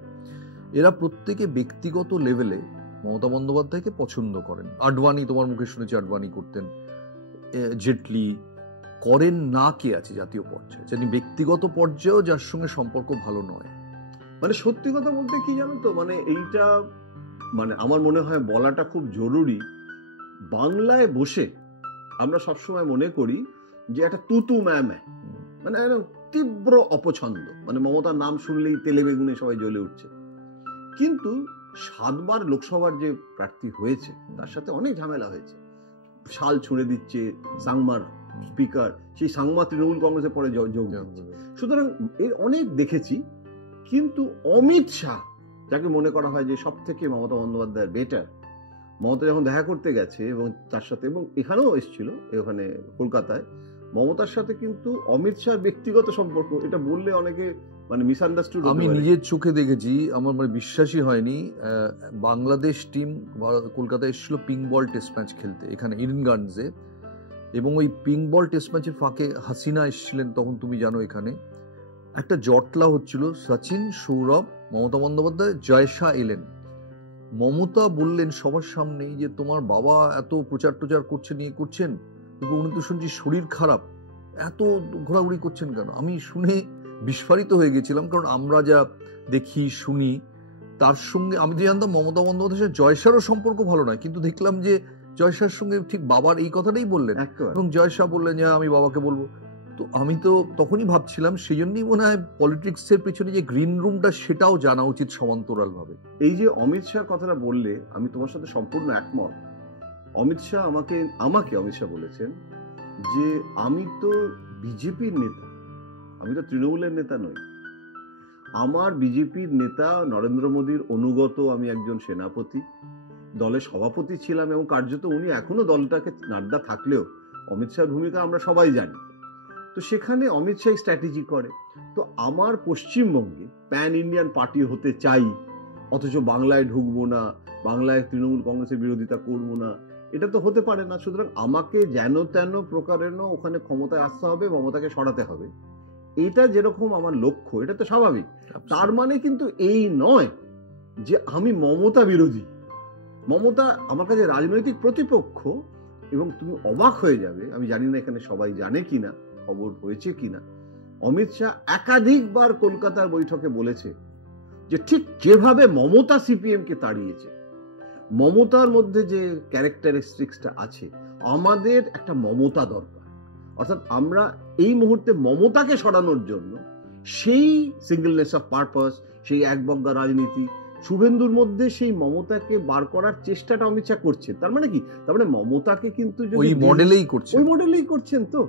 এরা প্রত্যেকে ব্যক্তিগত লেভেলে মমতা বন্দ্যোপাধ্যায়কে পছন্দ করেন। আডবাণী, তোমার মুখে শুনেছি আডবাণী করতেন, জেটলি করেন না, কে আছে জাতীয় পর্যায়ে যিনি ব্যক্তিগত পর্যায়েও যার সঙ্গে সম্পর্ক ভালো নয়। মানে সত্যি কথা বলতে কি জানো তো, মানে এইটা মানে আমার মনে হয় বলাটা খুব জরুরি। বাংলায় বসে আমরা সবসময় মনে করি যে একটা তুতু ম্যাম, মানে তীব্র অপছন্দ, মানে মমতার নাম শুনলেই তেলে বেগুনে সবাই জ্বলে উঠছে। কিন্তু 7 বার লোকসভার যে প্রার্থী হয়েছে তার সাথে অনেক ঝামেলা হয়েছে, শাল ছুঁড়ে দিচ্ছে সাংমার স্পিকার, সেই সাংমা তৃণমূল কংগ্রেসে পরে যোগ দিচ্ছে। সুতরাং এর অনেক দেখেছি। কিন্তু অমিত শাহ, যাকে মনে করা হয় যে সব থেকে মমতা বন্দ্যোপাধ্যায়ের বেটার, মমতা যখন দেখা করতে গেছে এবং তার সাথে, এবং এখানেও এসেছিল ওখানে কলকাতায়, মমতার সাথে কিন্তু অমিত শাহ ব্যক্তিগত সম্পর্ক, এটা বললে অনেকে মানে মিসআন্ডারস্টুড। আমি নিজের চোখে দেখেছি, আমার মানে বিশ্বাসই হয়নি। বাংলাদেশ টিম কলকাতায় এসেছিল পিঙ্ক বল টেস্ট ম্যাচ খেলতে এখানে ইডেন গার্ডেন্সে, এবং ওই পিঙ্ক বল টেস্ট ম্যাচের ফাঁকে হাসিনা এসেছিলেন, তখন তুমি জানো এখানে একটা জটলা হচ্ছিল, সচিন, সৌরভ, মমতা বন্দ্যোপাধ্যায়, জয়শা এলেন। মমতা বললেন সবার সামনেই যে তোমার বাবা এত প্রচার টোচার করছেন, ইয়ে করছেন, উনি তো শুনছি শরীর খারাপ, এত ঘোরাঘুরি করছেন কেন? আমি শুনে বিস্ফারিত হয়ে গেছিলাম, কারণ আমরা যা দেখি শুনি তার সঙ্গে আমি তো জানতাম মমতা বন্দ্যোপাধ্যায়ের সাথে জয়শারও সম্পর্ক ভালো নয়, কিন্তু দেখলাম যে জয়শার সঙ্গে ঠিক বাবার এই কথাটাই বললেন, এবং জয়শা বললেন যে আমি বাবাকে বলবো। তো আমি তো তখনই ভাবছিলাম সেই জন্যই মনে হয় পলিটিক্সের পেছনে যে গ্রিন রুমটা সেটাও জানা উচিত সমান্তরাল ভাবে। এই যে অমিত শাহ কথাটা বললে আমি তোমার সাথে সম্পূর্ণ একমত। অমিত শাহ আমাকে অমিত শাহ বলেছেন যে আমি তো বিজেপির নেতা, আমি তো তৃণমূলের নেতা নই। আমার বিজেপির নেতা নরেন্দ্র মোদীর অনুগত, আমি একজন সেনাপতি, দলের সভাপতি ছিলাম, এবং কার্যত উনি এখনো দলটাকে, নাড্ডা থাকলেও অমিত শাহর ভূমিকা আমরা সবাই জানি। তো সেখানে অমিত শাহ স্ট্র্যাটেজি করে। তো আমার পশ্চিমবঙ্গে প্যান ইন্ডিয়ান পার্টি হতে চাই, অথচ বাংলায় ঢুকবো না, বাংলায় তৃণমূল কংগ্রেসের বিরোধিতা করবো না, এটা তো হতে পারে না। সুতরাং আমাকে যেন তেন প্রকারেণ ওখানে ক্ষমতায় আসতে হবে, মমতাকে সরাতে হবে, এটা যেরকম আমার লক্ষ্য, এটা তো স্বাভাবিক। তার মানে কিন্তু এই নয় যে আমি মমতা বিরোধী। মমতা আমার কাছে রাজনৈতিক প্রতিপক্ষ, এবং তুমি অবাক হয়ে যাবে, আমি জানি না এখানে সবাই জানে কিনা, খবর হয়েছে কিনা, অমিত শাহ একাধিকবার কলকাতার বৈঠকে বলেছে যে ঠিক যেভাবে মমতা সিপিএম কে তাড়িয়েছে, মমতার মধ্যে যে ক্যারেক্টারিস্টিক্সটা আছে, আমাদের একটা মমতা দরকার। অর্থাৎ আমরা এই মুহূর্তে মমতাকে সরানোর জন্য সেই সিঙ্গেলনেস অফ পারপাস, সেই একবজ্ঞা রাজনীতি, শুভেন্দুর মধ্যে সেই মমতাকে বার করার চেষ্টাটা অমিত শাহ করছেন। তার মানে কি? তার মানে মমতাকে কিন্তু ওই মডেলেই করছেন, ওই মডেলেই করছেন। তো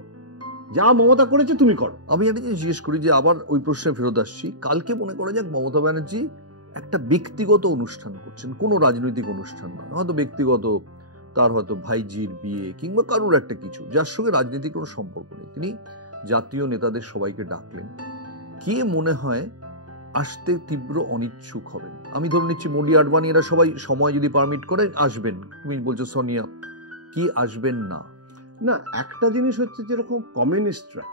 যা মমতা করেছে তুমি করো। আমি একটা জিনিস জিজ্ঞেস করি, যে আবার ওই প্রশ্নে ফেরত আসছি। কালকে মনে করা যাক মমতা ব্যানার্জি একটা ব্যক্তিগত অনুষ্ঠান করছেন, কোনো রাজনৈতিক অনুষ্ঠান নয়, হয়তো ব্যক্তিগত, তার হয়তো ভাইজির বিয়ে কিংবা কারোর একটা কিছু, যার সঙ্গে রাজনীতির কোনো সম্পর্ক নেই। তিনি জাতীয় নেতাদের সবাইকে ডাকলেন। কে মনে হয় আসতে তীব্র অনিচ্ছুক হবেন? আমি ধরে নিচ্ছি মোদি, আডবাণী এরা সবাই সময় যদি পারমিট করে আসবেন। তুমি বলছো সোনিয়া, কি আসবেন না? না, একটা জিনিস হচ্ছে যেরকম কমিউনিস্টরা,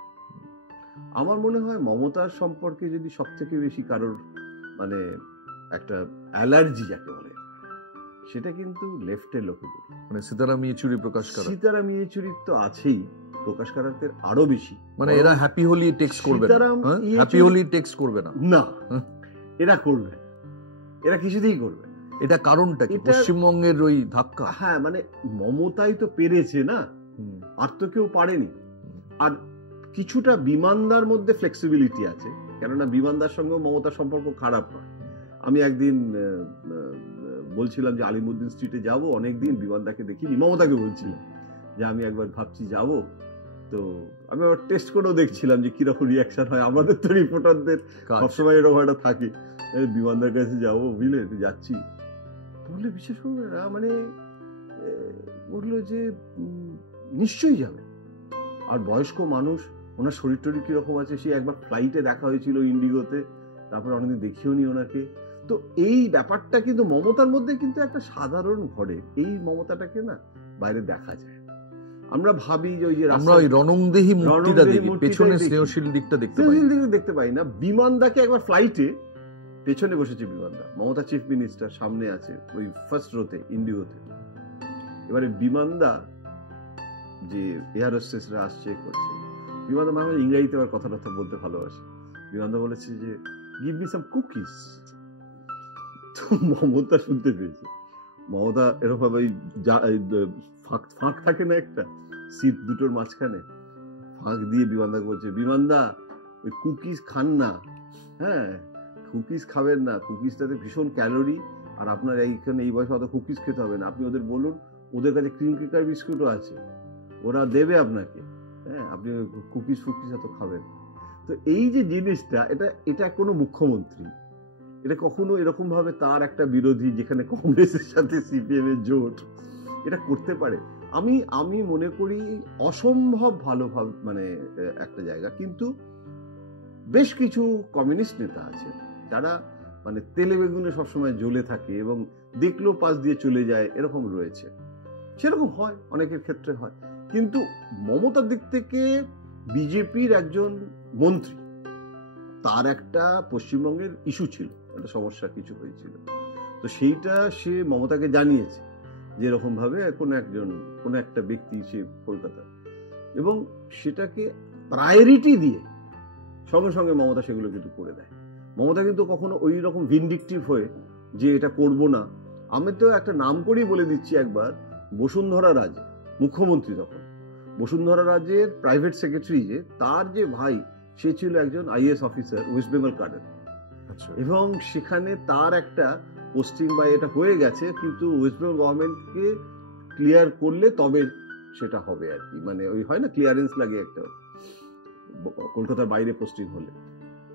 আমার মনে হয় মমতার সম্পর্কে যদি সব থেকে বেশি কারোর মানে একটা অ্যালার্জি যাকে বলে, সেটা কিন্তু লেফটের লোকেদের। মানে সীতারাম ইয়েচুরি, প্রকাশ কারাত। সীতারাম ইয়েচুরির তো আছেই, প্রকাশ কারাতের আরো বেশি। মানে এরা হ্যাপি হোলি টেক্সট করবে না, হ্যাপি হোলি টেক্সট করবে না, না এরা করবে, এরা কিছুতেই করবে। এটা কারণটা কি? পশ্চিমবঙ্গের ওই ধাক্কা। হ্যাঁ, মানে মমতাই তো পেরেছে না, আর তো কেউ পারেনি। আর কিছুটা বিমানদার মধ্যে ফ্লেক্সিবিলিটি আছে, কেননা বিমানদার সঙ্গে মমতার সম্পর্ক খারাপ নয়। আমি একদিন বলছিলাম যে আলিমুদ্দিন স্ট্রিটে যাব, অনেকদিন বিমানদাকে দেখিনি, মমতাকে বলছিলাম যে আমি একবার ভাবছি যাব। তো আমি আবার টেস্ট করেও দেখছিলাম যে কিরকম রিয়াকশন হয়। আমাদের তো রিপোর্টারদের সবসময় এরকম একটা থাকে, বিমানদার কাছে যাবো, বুঝলে, যাচ্ছি বললে বিশেষ করে না, মানে বললো যে নিশ্চয়ই যাবে। আর বয়স্ক মানুষ, ওনার শরীর টরীর কিরকম আছে, সে একবার ফ্লাইটে দেখা হয়েছিল ইন্ডিগোতে, তারপরে অনেকদিন দেখিও নি ওনাকে। তো এই ব্যাপারটা কিন্তু মমতার মধ্যে কিন্তু একটা সাধারণ ঘরে, এই মমতাটাকে না বাইরে দেখা যায়। আমরা ভাবি যে ওই যে আমরা ওই রণংদেহী মূর্তিটা দেখি, পেছনে স্নেহশীল দিকটা দেখতে পাই না। বিমানদাকে একবার ফ্লাইটে পেছনে বসেছে বিমানদা, মমতা চিফ মিনিস্টার সামনে আছে ওই ফার্স্ট রোতে ইন্ডিগোতে। এবারে বিমানদা যে এয়ার হোস্টেসরা আসছে করছে, বিমানদা মাঝে ইংরেজিতে আবার কথা বলতে ভালোবাসে। বিমানদা বলেছে যে গিভ মি সাম কুকিজ। তো মমতা শুনতে পেয়েছে, মমতা এরকম ভাবে ফাঁক থাকে না একটা সিট দুটোর মাঝখানে, ফাঁক দিয়ে বিমানদাকে বলছে, বিমানদা ওই কুকিজ খান না, হ্যাঁ কুকিজ খাবেন না, কুকিজটাতে ভীষণ ক্যালোরি, আর আপনার এইখানে এই বয়সে অত কুকিজ খেতে হবে না, আপনি ওদের বলুন, ওদের কাছে ক্রিম কেকার বিস্কুটও আছে, ওরা দেবে আপনাকে, হ্যাঁ আপনি কুকিজ ফুকিজ এত খাবেন। তো এই যে জিনিসটা, এটা কোনো মুখ্যমন্ত্রী এটা কখনো এরকম ভাবে তার একটা বিরোধী, যেখানে কংগ্রেসের সাথে সিপিএম এর জোট, এটা করতে পারে? আমি মনে করি অসম্ভব ভালোভাবে, মানে একটা জায়গা। কিন্তু বেশ কিছু কমিউনিস্ট নেতা আছে যারা মানে তেলে বেগুনে সবসময় জ্বলে থাকে এবং দেখলেও পাশ দিয়ে চলে যায়, এরকম রয়েছে। সেরকম হয়, অনেকের ক্ষেত্রে হয়। কিন্তু মমতার দিক থেকে বিজেপির একজন মন্ত্রী, তার একটা পশ্চিমবঙ্গের ইস্যু ছিল, একটা সমস্যা কিছু হয়েছিল, তো সেইটা সে মমতাকে জানিয়েছে যে এরকম ভাবে কোনো একটা ব্যক্তি সে কলকাতা, এবং সেটাকে প্রায়োরিটি দিয়ে সঙ্গে সঙ্গে মমতা সেগুলো কিন্তু করে দেয়। মমতা কিন্তু কখনো ওই রকম ভিন্ডিকটিভ হয়ে যে এটা করব না। আমি তো একটা নাম করেই বলে দিচ্ছি, একবার বসুন্ধরা রাজে মুখ্যমন্ত্রী, তখন বসুন্ধরা রাজের প্রাইভেট সেক্রেটারি, যে তার যে ভাই, সে ছিল একজন IAS officer West Bengal cadre, এবং সেখানে তার একটা পোস্টিং বা এটা হয়ে গেছে, কিন্তু ওয়েস্ট বেঙ্গল গভর্নমেন্টকে ক্লিয়ার করলে তবে সেটা হবে আর কি, মানে ওই হয় না ক্লিয়ারেন্স লাগে একটা কলকাতার বাইরে পোস্টিং হলে।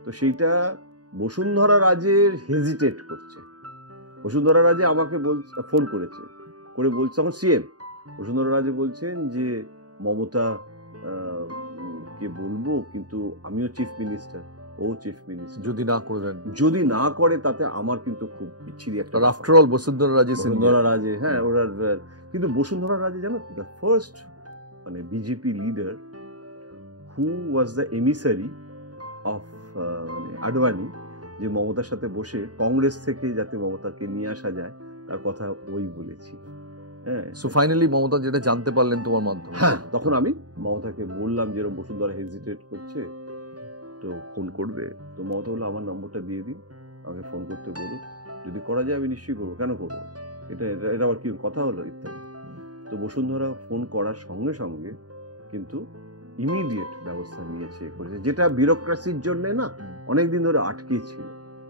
তো সেইটা বসুন্ধরা রাজের হেজিটেট করছে। বসুন্ধরা রাজে আমাকে ফোন করেছে, করে বলছে, তখন সিএম বসুন্ধরা রাজে বলছেন যে মমতা কে বলবো, কিন্তু আমিও চিফ মিনিস্টার, ও চিফ মিনিস্টার, যদি না করে তাতে আমার কিন্তু খুব বিচ্ছিরি একটা। আফটার অল বসুন্ধরা রাজে, হ্যাঁ ওরা, কিন্তু বসুন্ধরা রাজে জানো, দ্য ফার্স্ট মানে BJP leader who was the emissary of Advani, যে মমতার সাথে বসে কংগ্রেস থেকে যাতে মমতাকে নিয়ে আসা যায় তার কথা ওই বলেছি। হ্যাঁ, সো ফাইনালি মমতা যেটা জানতে পারলেন তোমার মাধ্যমে, হ্যাঁ তখন আমি মমতাকে বললাম যে এরকম বসুন্ধরা হেজিটেট করছে, তো ফোন করবে। তো মমতা বললো আমার নম্বরটা দিয়ে দিন, আমাকে ফোন করতে বলুন, যদি করা যায় আমি নিশ্চয়ই করবো, কেন করবো। এটা এটা এটা আবার কি কথা হলো ইত্যাদি। তো বসুন্ধরা ফোন করার সঙ্গে সঙ্গে কিন্তু ইমিডিয়েট ব্যবস্থা নিয়েছে, করেছে, যেটা বিউরোক্রেসির জন্য না অনেকদিন ধরে আটকে ছিল,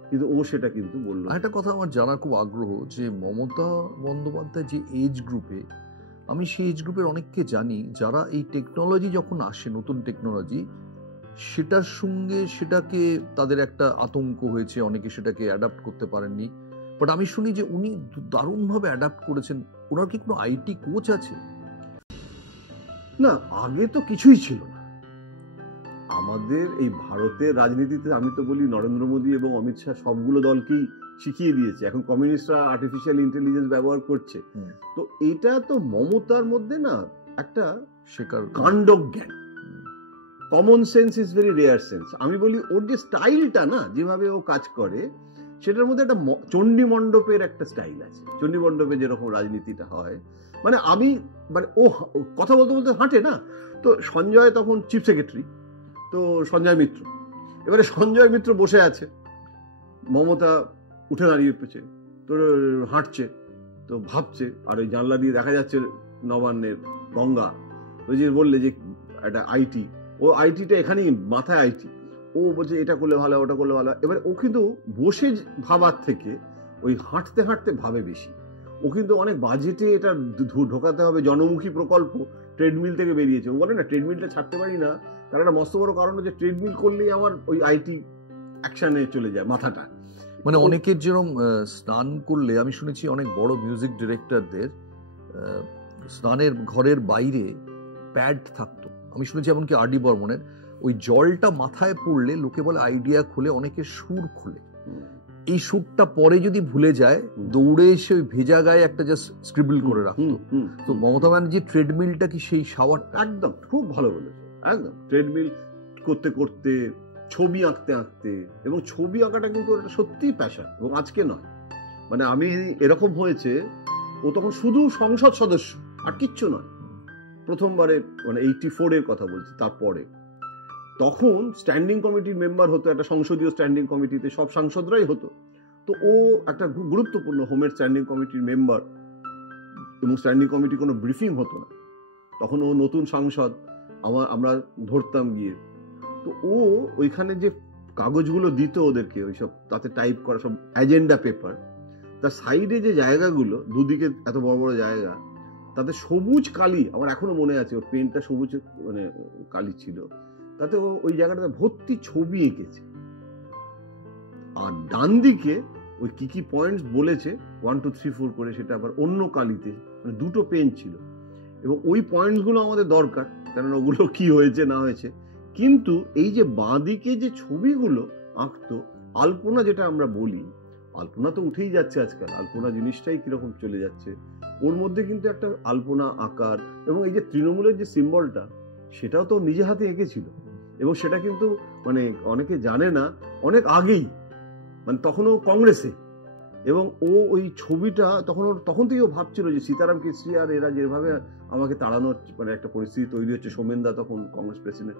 কিন্তু ও সেটা কিন্তু বললো। একটা কথা আমার জানার খুব আগ্রহ যে মমতা বন্দ্যোপাধ্যায় যে এজ গ্রুপে, আমি সেই এজ গ্রুপের অনেককে জানি যারা এই টেকনোলজি যখন আসে, নতুন টেকনোলজি, সেটার সঙ্গে সেটাকে তাদের একটা আতঙ্ক হয়েছে, অনেকে সেটাকে অ্যাডাপ্ট করতে পারেননি। বাট আমি শুনি যে উনি দারুণভাবে অ্যাডাপ্ট করেছেন। ওনার কি কোনো আইটি কোচ আছে? না, আগে তো কিছুই ছিল না আমাদের এই ভারতের রাজনীতিতে। আমি তো বলি নরেন্দ্র মোদী এবং অমিত শাহ সবগুলো দলকেই শিখিয়ে দিয়েছে। এখন কমিউনিস্টরা আর্টিফিশিয়াল ইন্টেলিজেন্স ব্যবহার করছে। তো এটা তো মমতার মধ্যে না একটা শেখার কাণ্ড জ্ঞান, common sense is very rare sense. আমি বলি ওর যে স্টাইলটা না, যেভাবে ও কাজ করে, সেটার মধ্যে একটা চণ্ডী মণ্ডপের একটা স্টাইল আছে। চণ্ডী মণ্ডপে যেরকম রাজনীতিটা হয়, মানে আমি মানে ও কথা বলতে বলতে হাঁটে না। তো সঞ্জয় তখন চিফ সেক্রেটারি, তো সঞ্জয় মিত্র, এবারে সঞ্জয় মিত্র বসে আছে, মমতা উঠে দাঁড়িয়ে পেছে, তো হাঁটছে, তো ভাবছে, আর ওই জানলা দিয়ে দেখা যাচ্ছে নবান্নের গঙ্গা। ওই যে বললে যে একটা আইটি, ও আইটিটা এখানেই মাথায় আইটি, ও বলছে এটা করলে ভালো, ওটা করলে ভালো। এবারে ও কিন্তু বসে ভাবার থেকে ওই হাঁটতে হাঁটতে ভাবে বেশি। ও কিন্তু অনেক বাজেটে এটা ঢোকাতে হবে, জনমুখী প্রকল্প, ট্রেডমিল থেকে বেরিয়েছে। ও বলে না ট্রেডমিলটা ছাড়তে পারি না, তার একটা মস্ত বড় কারণ হচ্ছে ট্রেডমিল করলেই আমার ওই আইটি অ্যাকশনে চলে যায় মাথাটা। মানে অনেকের যেরকম স্নান করলে, আমি শুনেছি অনেক বড় মিউজিক ডিরেক্টরদের স্নানের ঘরের বাইরে প্যাড থাকতো। আমি শুনেছি এমনকি আর ডি বর্মনের, ওই জলটা মাথায় পড়লে লোকে বলে আইডিয়া খুলে, অনেকে সুর খুলে। এই সুরটা পরে যদি ভুলে যায়, দৌড়ে এসে ওই ভেজা গায়ে একটা জাস্ট স্ক্রিবল করে রাখতো। তো মমতা ব্যানার্জি ট্রেডমিলটা কি সেই শাওয়ার? একদম খুব ভালো বলেছে, একদম ট্রেডমিল করতে করতে, ছবি আঁকতে আঁকতে, এবং ছবি আঁকাটা কিন্তু সত্যিই প্যাশন, এবং আজকে নয়। মানে আমি এরকম হয়েছে, ও তখন শুধু সংসদ সদস্য আর কিচ্ছু নয়। প্রথমবারে মানে 84 এর কথা বলছি, তারপরে তখন স্ট্যান্ডিং কমিটির মেম্বার হতো, একটা সংসদীয় স্ট্যান্ডিং কমিটিতে সব সাংসদরাই হতো। তো ও একটা খুব গুরুত্বপূর্ণ হোমের স্ট্যান্ডিং কমিটির মেম্বার, এবং স্ট্যান্ডিং কমিটি কোনো ব্রিফিং হতো না তখন। ও নতুন সাংসদ, আমরা ধরতাম গিয়ে। তো ও ওইখানে যে কাগজগুলো দিত ওদেরকে, ওইসব তাতে টাইপ করা সব এজেন্ডা পেপার, তার সাইডে যে জায়গাগুলো, দুদিকে এত বড় বড় জায়গা, তাতে সবুজ কালি, আমার এখনো মনে আছে, ওর পেনটা সবুজ মানে কালি ছিল, তাতে ও ওই জায়গাটাতে ভর্তি ছবি এঁকেছে। আর ডান দিকে ওই কি কি পয়েন্টস বলেছে 1 2 3 4 করে, সেটা আবার অন্য কালিতে, মানে দুটো পেন ছিল। এবং ওই পয়েন্টসগুলো আমাদের দরকার, কারণ ওগুলো কি হয়েছে না হয়েছে। কিন্তু এই যে বাঁ দিকে যে ছবিগুলো আঁকতো, আলপনা যেটা আমরা বলি, আলপনা তো উঠেই যাচ্ছে আজকাল, আলপনা জিনিসটাই কিরকম চলে যাচ্ছে। ওর মধ্যে কিন্তু একটা আলপনা আকার, এবং এই যে তৃণমূলের যে সিম্বলটা, সেটাও তো নিজে হাতে এঁকেছিল। এবং সেটা কিন্তু মানে অনেকে জানে না, অনেক আগেই, মানে তখনও কংগ্রেসে। এবং ও ওই ছবিটা তখন থেকেও ভাবছিল যে সীতারাম কেশরী আর এরা যেভাবে আমাকে তাড়ানোর মানে একটা পরিস্থিতি তৈরি হচ্ছে, সোমেনদা তখন কংগ্রেস প্রেসিডেন্ট,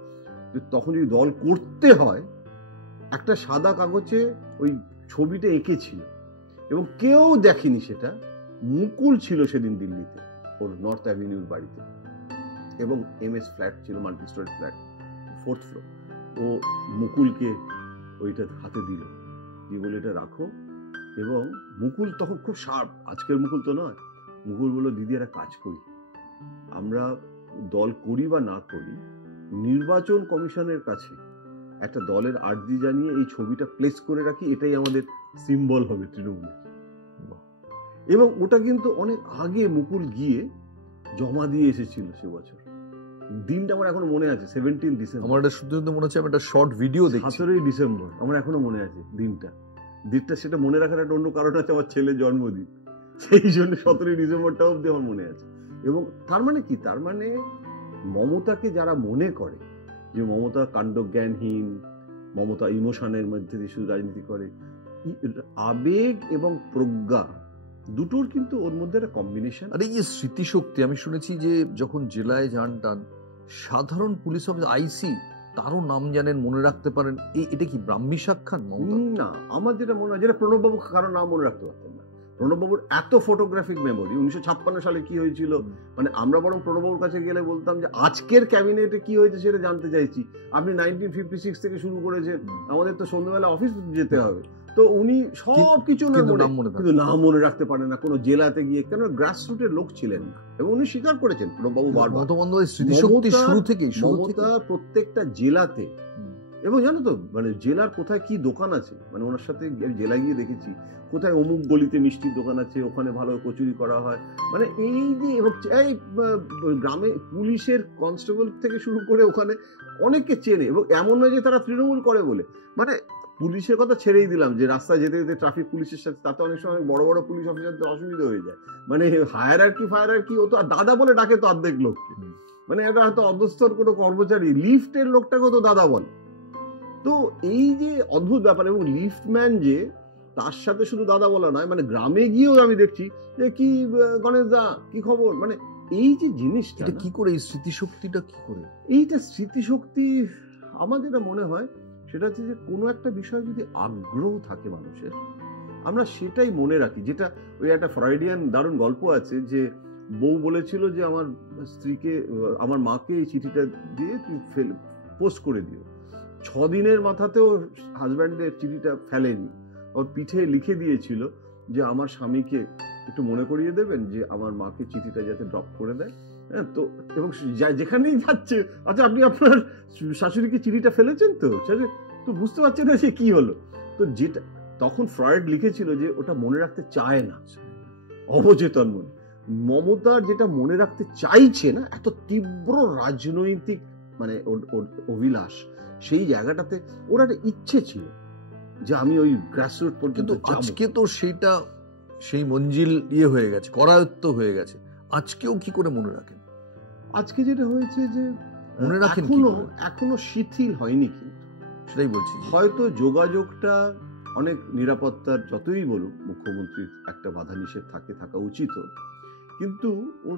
তখন যদি দল করতে হয়, একটা সাদা কাগজে ওই ছবিটা এঁকেছিল। এবং কেউ দেখেনি সেটা। মুকুল ছিল সেদিন দিল্লিতে, ওর নর্থ অ্যাভিনিউর বাড়িতে, এবং MS ফ্ল্যাট ছিল, multi storey flat, 4th floor. ও মুকুলকে ওইটা হাতে দিল, দিয়ে বলে এটা রাখো। এবং মুকুল তখন খুব শার্প, আজকের মুকুল তো নয়। মুকুল বলল, দিদি একটা কাজ করি, আমরা দল করি বা না করি, নির্বাচন কমিশনের কাছে একটা দলের আর্জি জানিয়ে এই ছবিটা প্লেস করে রাখি, এটাই আমাদের সিম্বল হবে তৃণমূলের। এবং ওটা কিন্তু অনেক আগে মুকুল গিয়ে জমা দিয়ে এসেছিল সে বছর। দিনটা আমার এখনো মনে আছে, 17 ডিসেম্বর। আমার এটা শুনতে শুনতে মনে হচ্ছে আমি একটা শর্ট ভিডিও দেখছি। 17 ডিসেম্বর আমার এখনো মনে আছে দিনটা। সেটা মনে রাখার একটা অন্য কারণ আছে, আমার ছেলের জন্মদিন, সেই জন্য 17 ডিসেম্বরটা অব্দি আমার মনে আছে। এবং তার মানে কি, তার মানে মমতাকে যারা মনে করে যে মমতা কাণ্ডজ্ঞানহীন, মমতা ইমোশনের মধ্যে দিয়ে শুধু রাজনীতি করে, আবেগ এবং প্রজ্ঞা দুটোর কিন্তু ওর মধ্যে একটা কম্বিনেশন। আর এই যে স্মৃতিশক্তি, আমি শুনেছি যে যখন জেলায় যান টান, সাধারণ পুলিশ অফিসার আইসি তারও নাম জানেন, মনে রাখতে পারেন। এটা কি ব্রাহ্মী সাক্ষাৎ? না, আমার যেটা মনে হয়, যেটা প্রণববাবু কারো নাম মনে রাখতে পারতেন না, প্রণববাবুর এত ফটোগ্রাফিক মেমোরি, 1956 সালে কি হয়েছিল, মানে আমরা বরং প্রণববাবুর কাছে গেলে বলতাম যে আজকের ক্যাবিনেটে কি হয়েছে সেটা জানতে চাইছি, আপনি 1956 থেকে শুরু করেছেন, আমাদের তো সন্ধ্যাবেলা অফিস যেতে হবে, তো উনি সব কিছু কিন্তু নাম মনে রাখতে পারেন না, কোনো জেলাতে গিয়ে, কেন গ্রাসরুটের লোক ছিলেন না, এবং উনি স্বীকার করেছেন প্রণববাবু বারবার, মমতা প্রত্যেকটা জেলাতে, এবং জানো তো মানে জেলার কোথায় কি দোকান আছে, মানে ওনার সাথে জেলায় গিয়ে দেখেছি কোথায় অমুক গলিতে মিষ্টির দোকান আছে, ওখানে ভালো কচুরি করা হয়, মানে এই যে, এবং এই গ্রামে পুলিশের কনস্টেবল থেকে শুরু করে ওখানে অনেককে চেনে, এবং এমন নয় যে তারা তৃণমূল করে বলে, মানে পুলিশের কথা ছেড়েই দিলাম, যে রাস্তায় যেতে যেতে ট্রাফিক পুলিশের সাথে তাতে অনেক সময় বড় বড় পুলিশ অফিসারদের অসুবিধা হয়ে যায়, মানে হায়ারার্কি ফায়ারার্কি ও তো দাদা বলে ডাকে তো অর্ধেক লোককে, মানে এটা হয়তো অধস্তর কোনো কর্মচারী, লিফটের লোকটাকেও তো দাদা বলে, তো এই যে অদ্ভুত ব্যাপার, এবং লিফটম্যান যে তার সাথে শুধু দাদা বলা নয়, মানে গ্রামে গিয়েও আমি দেখছি যে কি গণেশ দা কি খবর, মানে এই যে জিনিসটা কি করে, এই স্মৃতিশক্তিটা কি করে, এইটা স্মৃতিশক্তি আমার যেটা মনে হয় সেটা হচ্ছে যে কোনো একটা বিষয়ে যদি আগ্রহ থাকে মানুষের, আমরা সেটাই মনে রাখি, যেটা ওই একটা ফ্রয়েডিয়ান দারুণ গল্প আছে যে বউ বলেছিল যে আমার স্ত্রীকে, আমার মাকে এই চিঠিটা দিয়ে তুই পোস্ট করে দিও, 6 দিনের মাথাতেও হাজব্যান্ডের চিঠিটা ফেলেনি, ওর পিঠে লিখে দিয়েছিল যে আমার স্বামীকে একটু মনে করিয়ে দেবেন যে আমার মাকে চিঠিটা যাতে ড্রপ করে দেয়, হ্যাঁ, তো এবং যেখানেই যাচ্ছে, আচ্ছা আপনি আপনার শাশুড়িকে চিঠিটা ফেলেছেন তো বুঝতে পারছেন না যে কি হলো, তো যেটা তখন ফ্রয়েড লিখেছিল যে ওটা মনে রাখতে চায় না, অবচেতন মনে, মমতার যেটা মনে রাখতে চাইছে না, এত তীব্র রাজনৈতিক মানে অভিলাষ, সেই জায়গাটাতে ওর একটা ইচ্ছে ছিল যে আমি ওই গ্রাসরুট পর্যন্ত, আজকে তো সেটা সেই মঞ্জিল হয়ে গেছে, করায়ত্ত হয়ে গেছে, আজকেও কি করে মনে রাখেন? আজকে যেটা হয়েছে যে মনে রাখেন এখনো শিথিল হয়নি, কিন্তু সেটাই বলছি, হয়তো যোগাযোগটা অনেক নিরাপত্তার যতই বলুক মুখ্যমন্ত্রীর একটা বাধা নিষেধ থাকা উচিত, কিন্তু ওর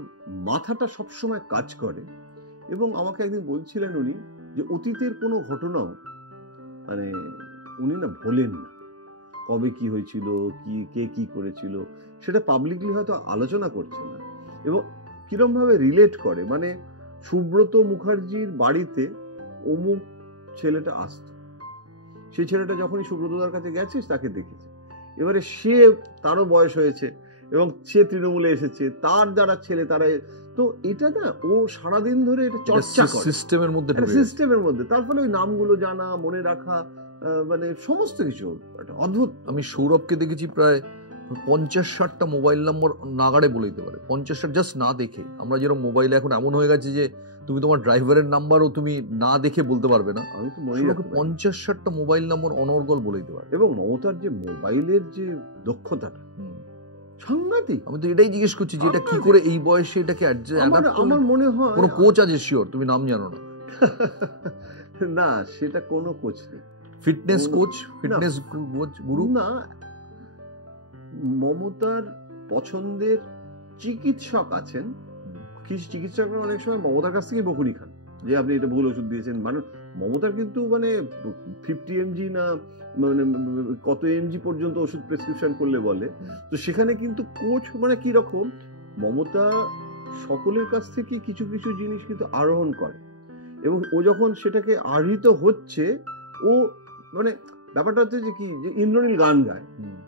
মাথাটা সবসময় কাজ করে, এবং আমাকে একদিন বলছিলেন উনি যে অতীতের কোনো ঘটনাও মানে উনি না ভোলেন না, কবে কি হয়েছিল, কে কি করেছিল সেটা পাবলিকলি হয়তো আলোচনা করছে না, এবং কিরম ভাবে রিলেট করে, মানে সুব্রত মুখার্জির বাড়িতে অমুক ছেলেটা আসতো, সেই ছেলেটা যখনই সুব্রতদার কাছে গেছে তাকে দেখেছে, এবারে সে তারও বয়স হয়েছে এবং সে তৃণমূলে এসেছে, তার যারা ছেলে তারা, তো এটা না ও সারাদিন ধরে এটা চর্চা করে সিস্টেমের মধ্যে, তার ফলে ওই নামগুলো জানা, মনে রাখা, মানে সমস্ত কিছু একটা অদ্ভুত। আমি সৌরভকে দেখেছি প্রায় 50-60টা মোবাইল নম্বর নাগাড়ে বলে দিতে পারে, 50টা জাস্ট না দেখে। আমরা যেরকম মোবাইলে এখন এমন হয়ে গেছে যে তুমি তোমার ড্রাইভারের নাম্বারও তুমি না দেখে বলতে পারবে না, আমি তো 50-60টা মোবাইল নম্বর অনর্গল বলে দিতে পারে। এবং মমতার যে মোবাইলের যে দক্ষতাটা সাংঘাতিক, আমি তো এটাই জিজ্ঞেস করছি যে এটা কি করে এই বয়সে এটাকে আমার মনে হয় কোনো কোচ আছে শিওর, তুমি নাম জানো না? না, সেটা কোনো কোচ নেই, ফিটনেস কোচ, ফিটনেস গুরু না, মমতার পছন্দের চিকিৎসক আছেন, কিছু চিকিৎসকরা অনেক সময় মমতার কাছ থেকে বকুনি খান যে আপনি এটা ভুল ওষুধ দিয়েছেন, মানে মমতার কিন্তু মানে 50 mg না মানে কত mg পর্যন্ত ওষুধ প্রেসক্রিপশন করলে বলে, তো সেখানে কিন্তু কোচ মানে কি রকম, মমতা সকলের কাছ থেকে কিছু কিছু জিনিস কিন্তু আরোহণ করে, এবং ও যখন সেটাকে আহৃত হচ্ছে, ও মানে ব্যাপারটা হচ্ছে যে কি, যে ইন্দ্রনীল গান গায়,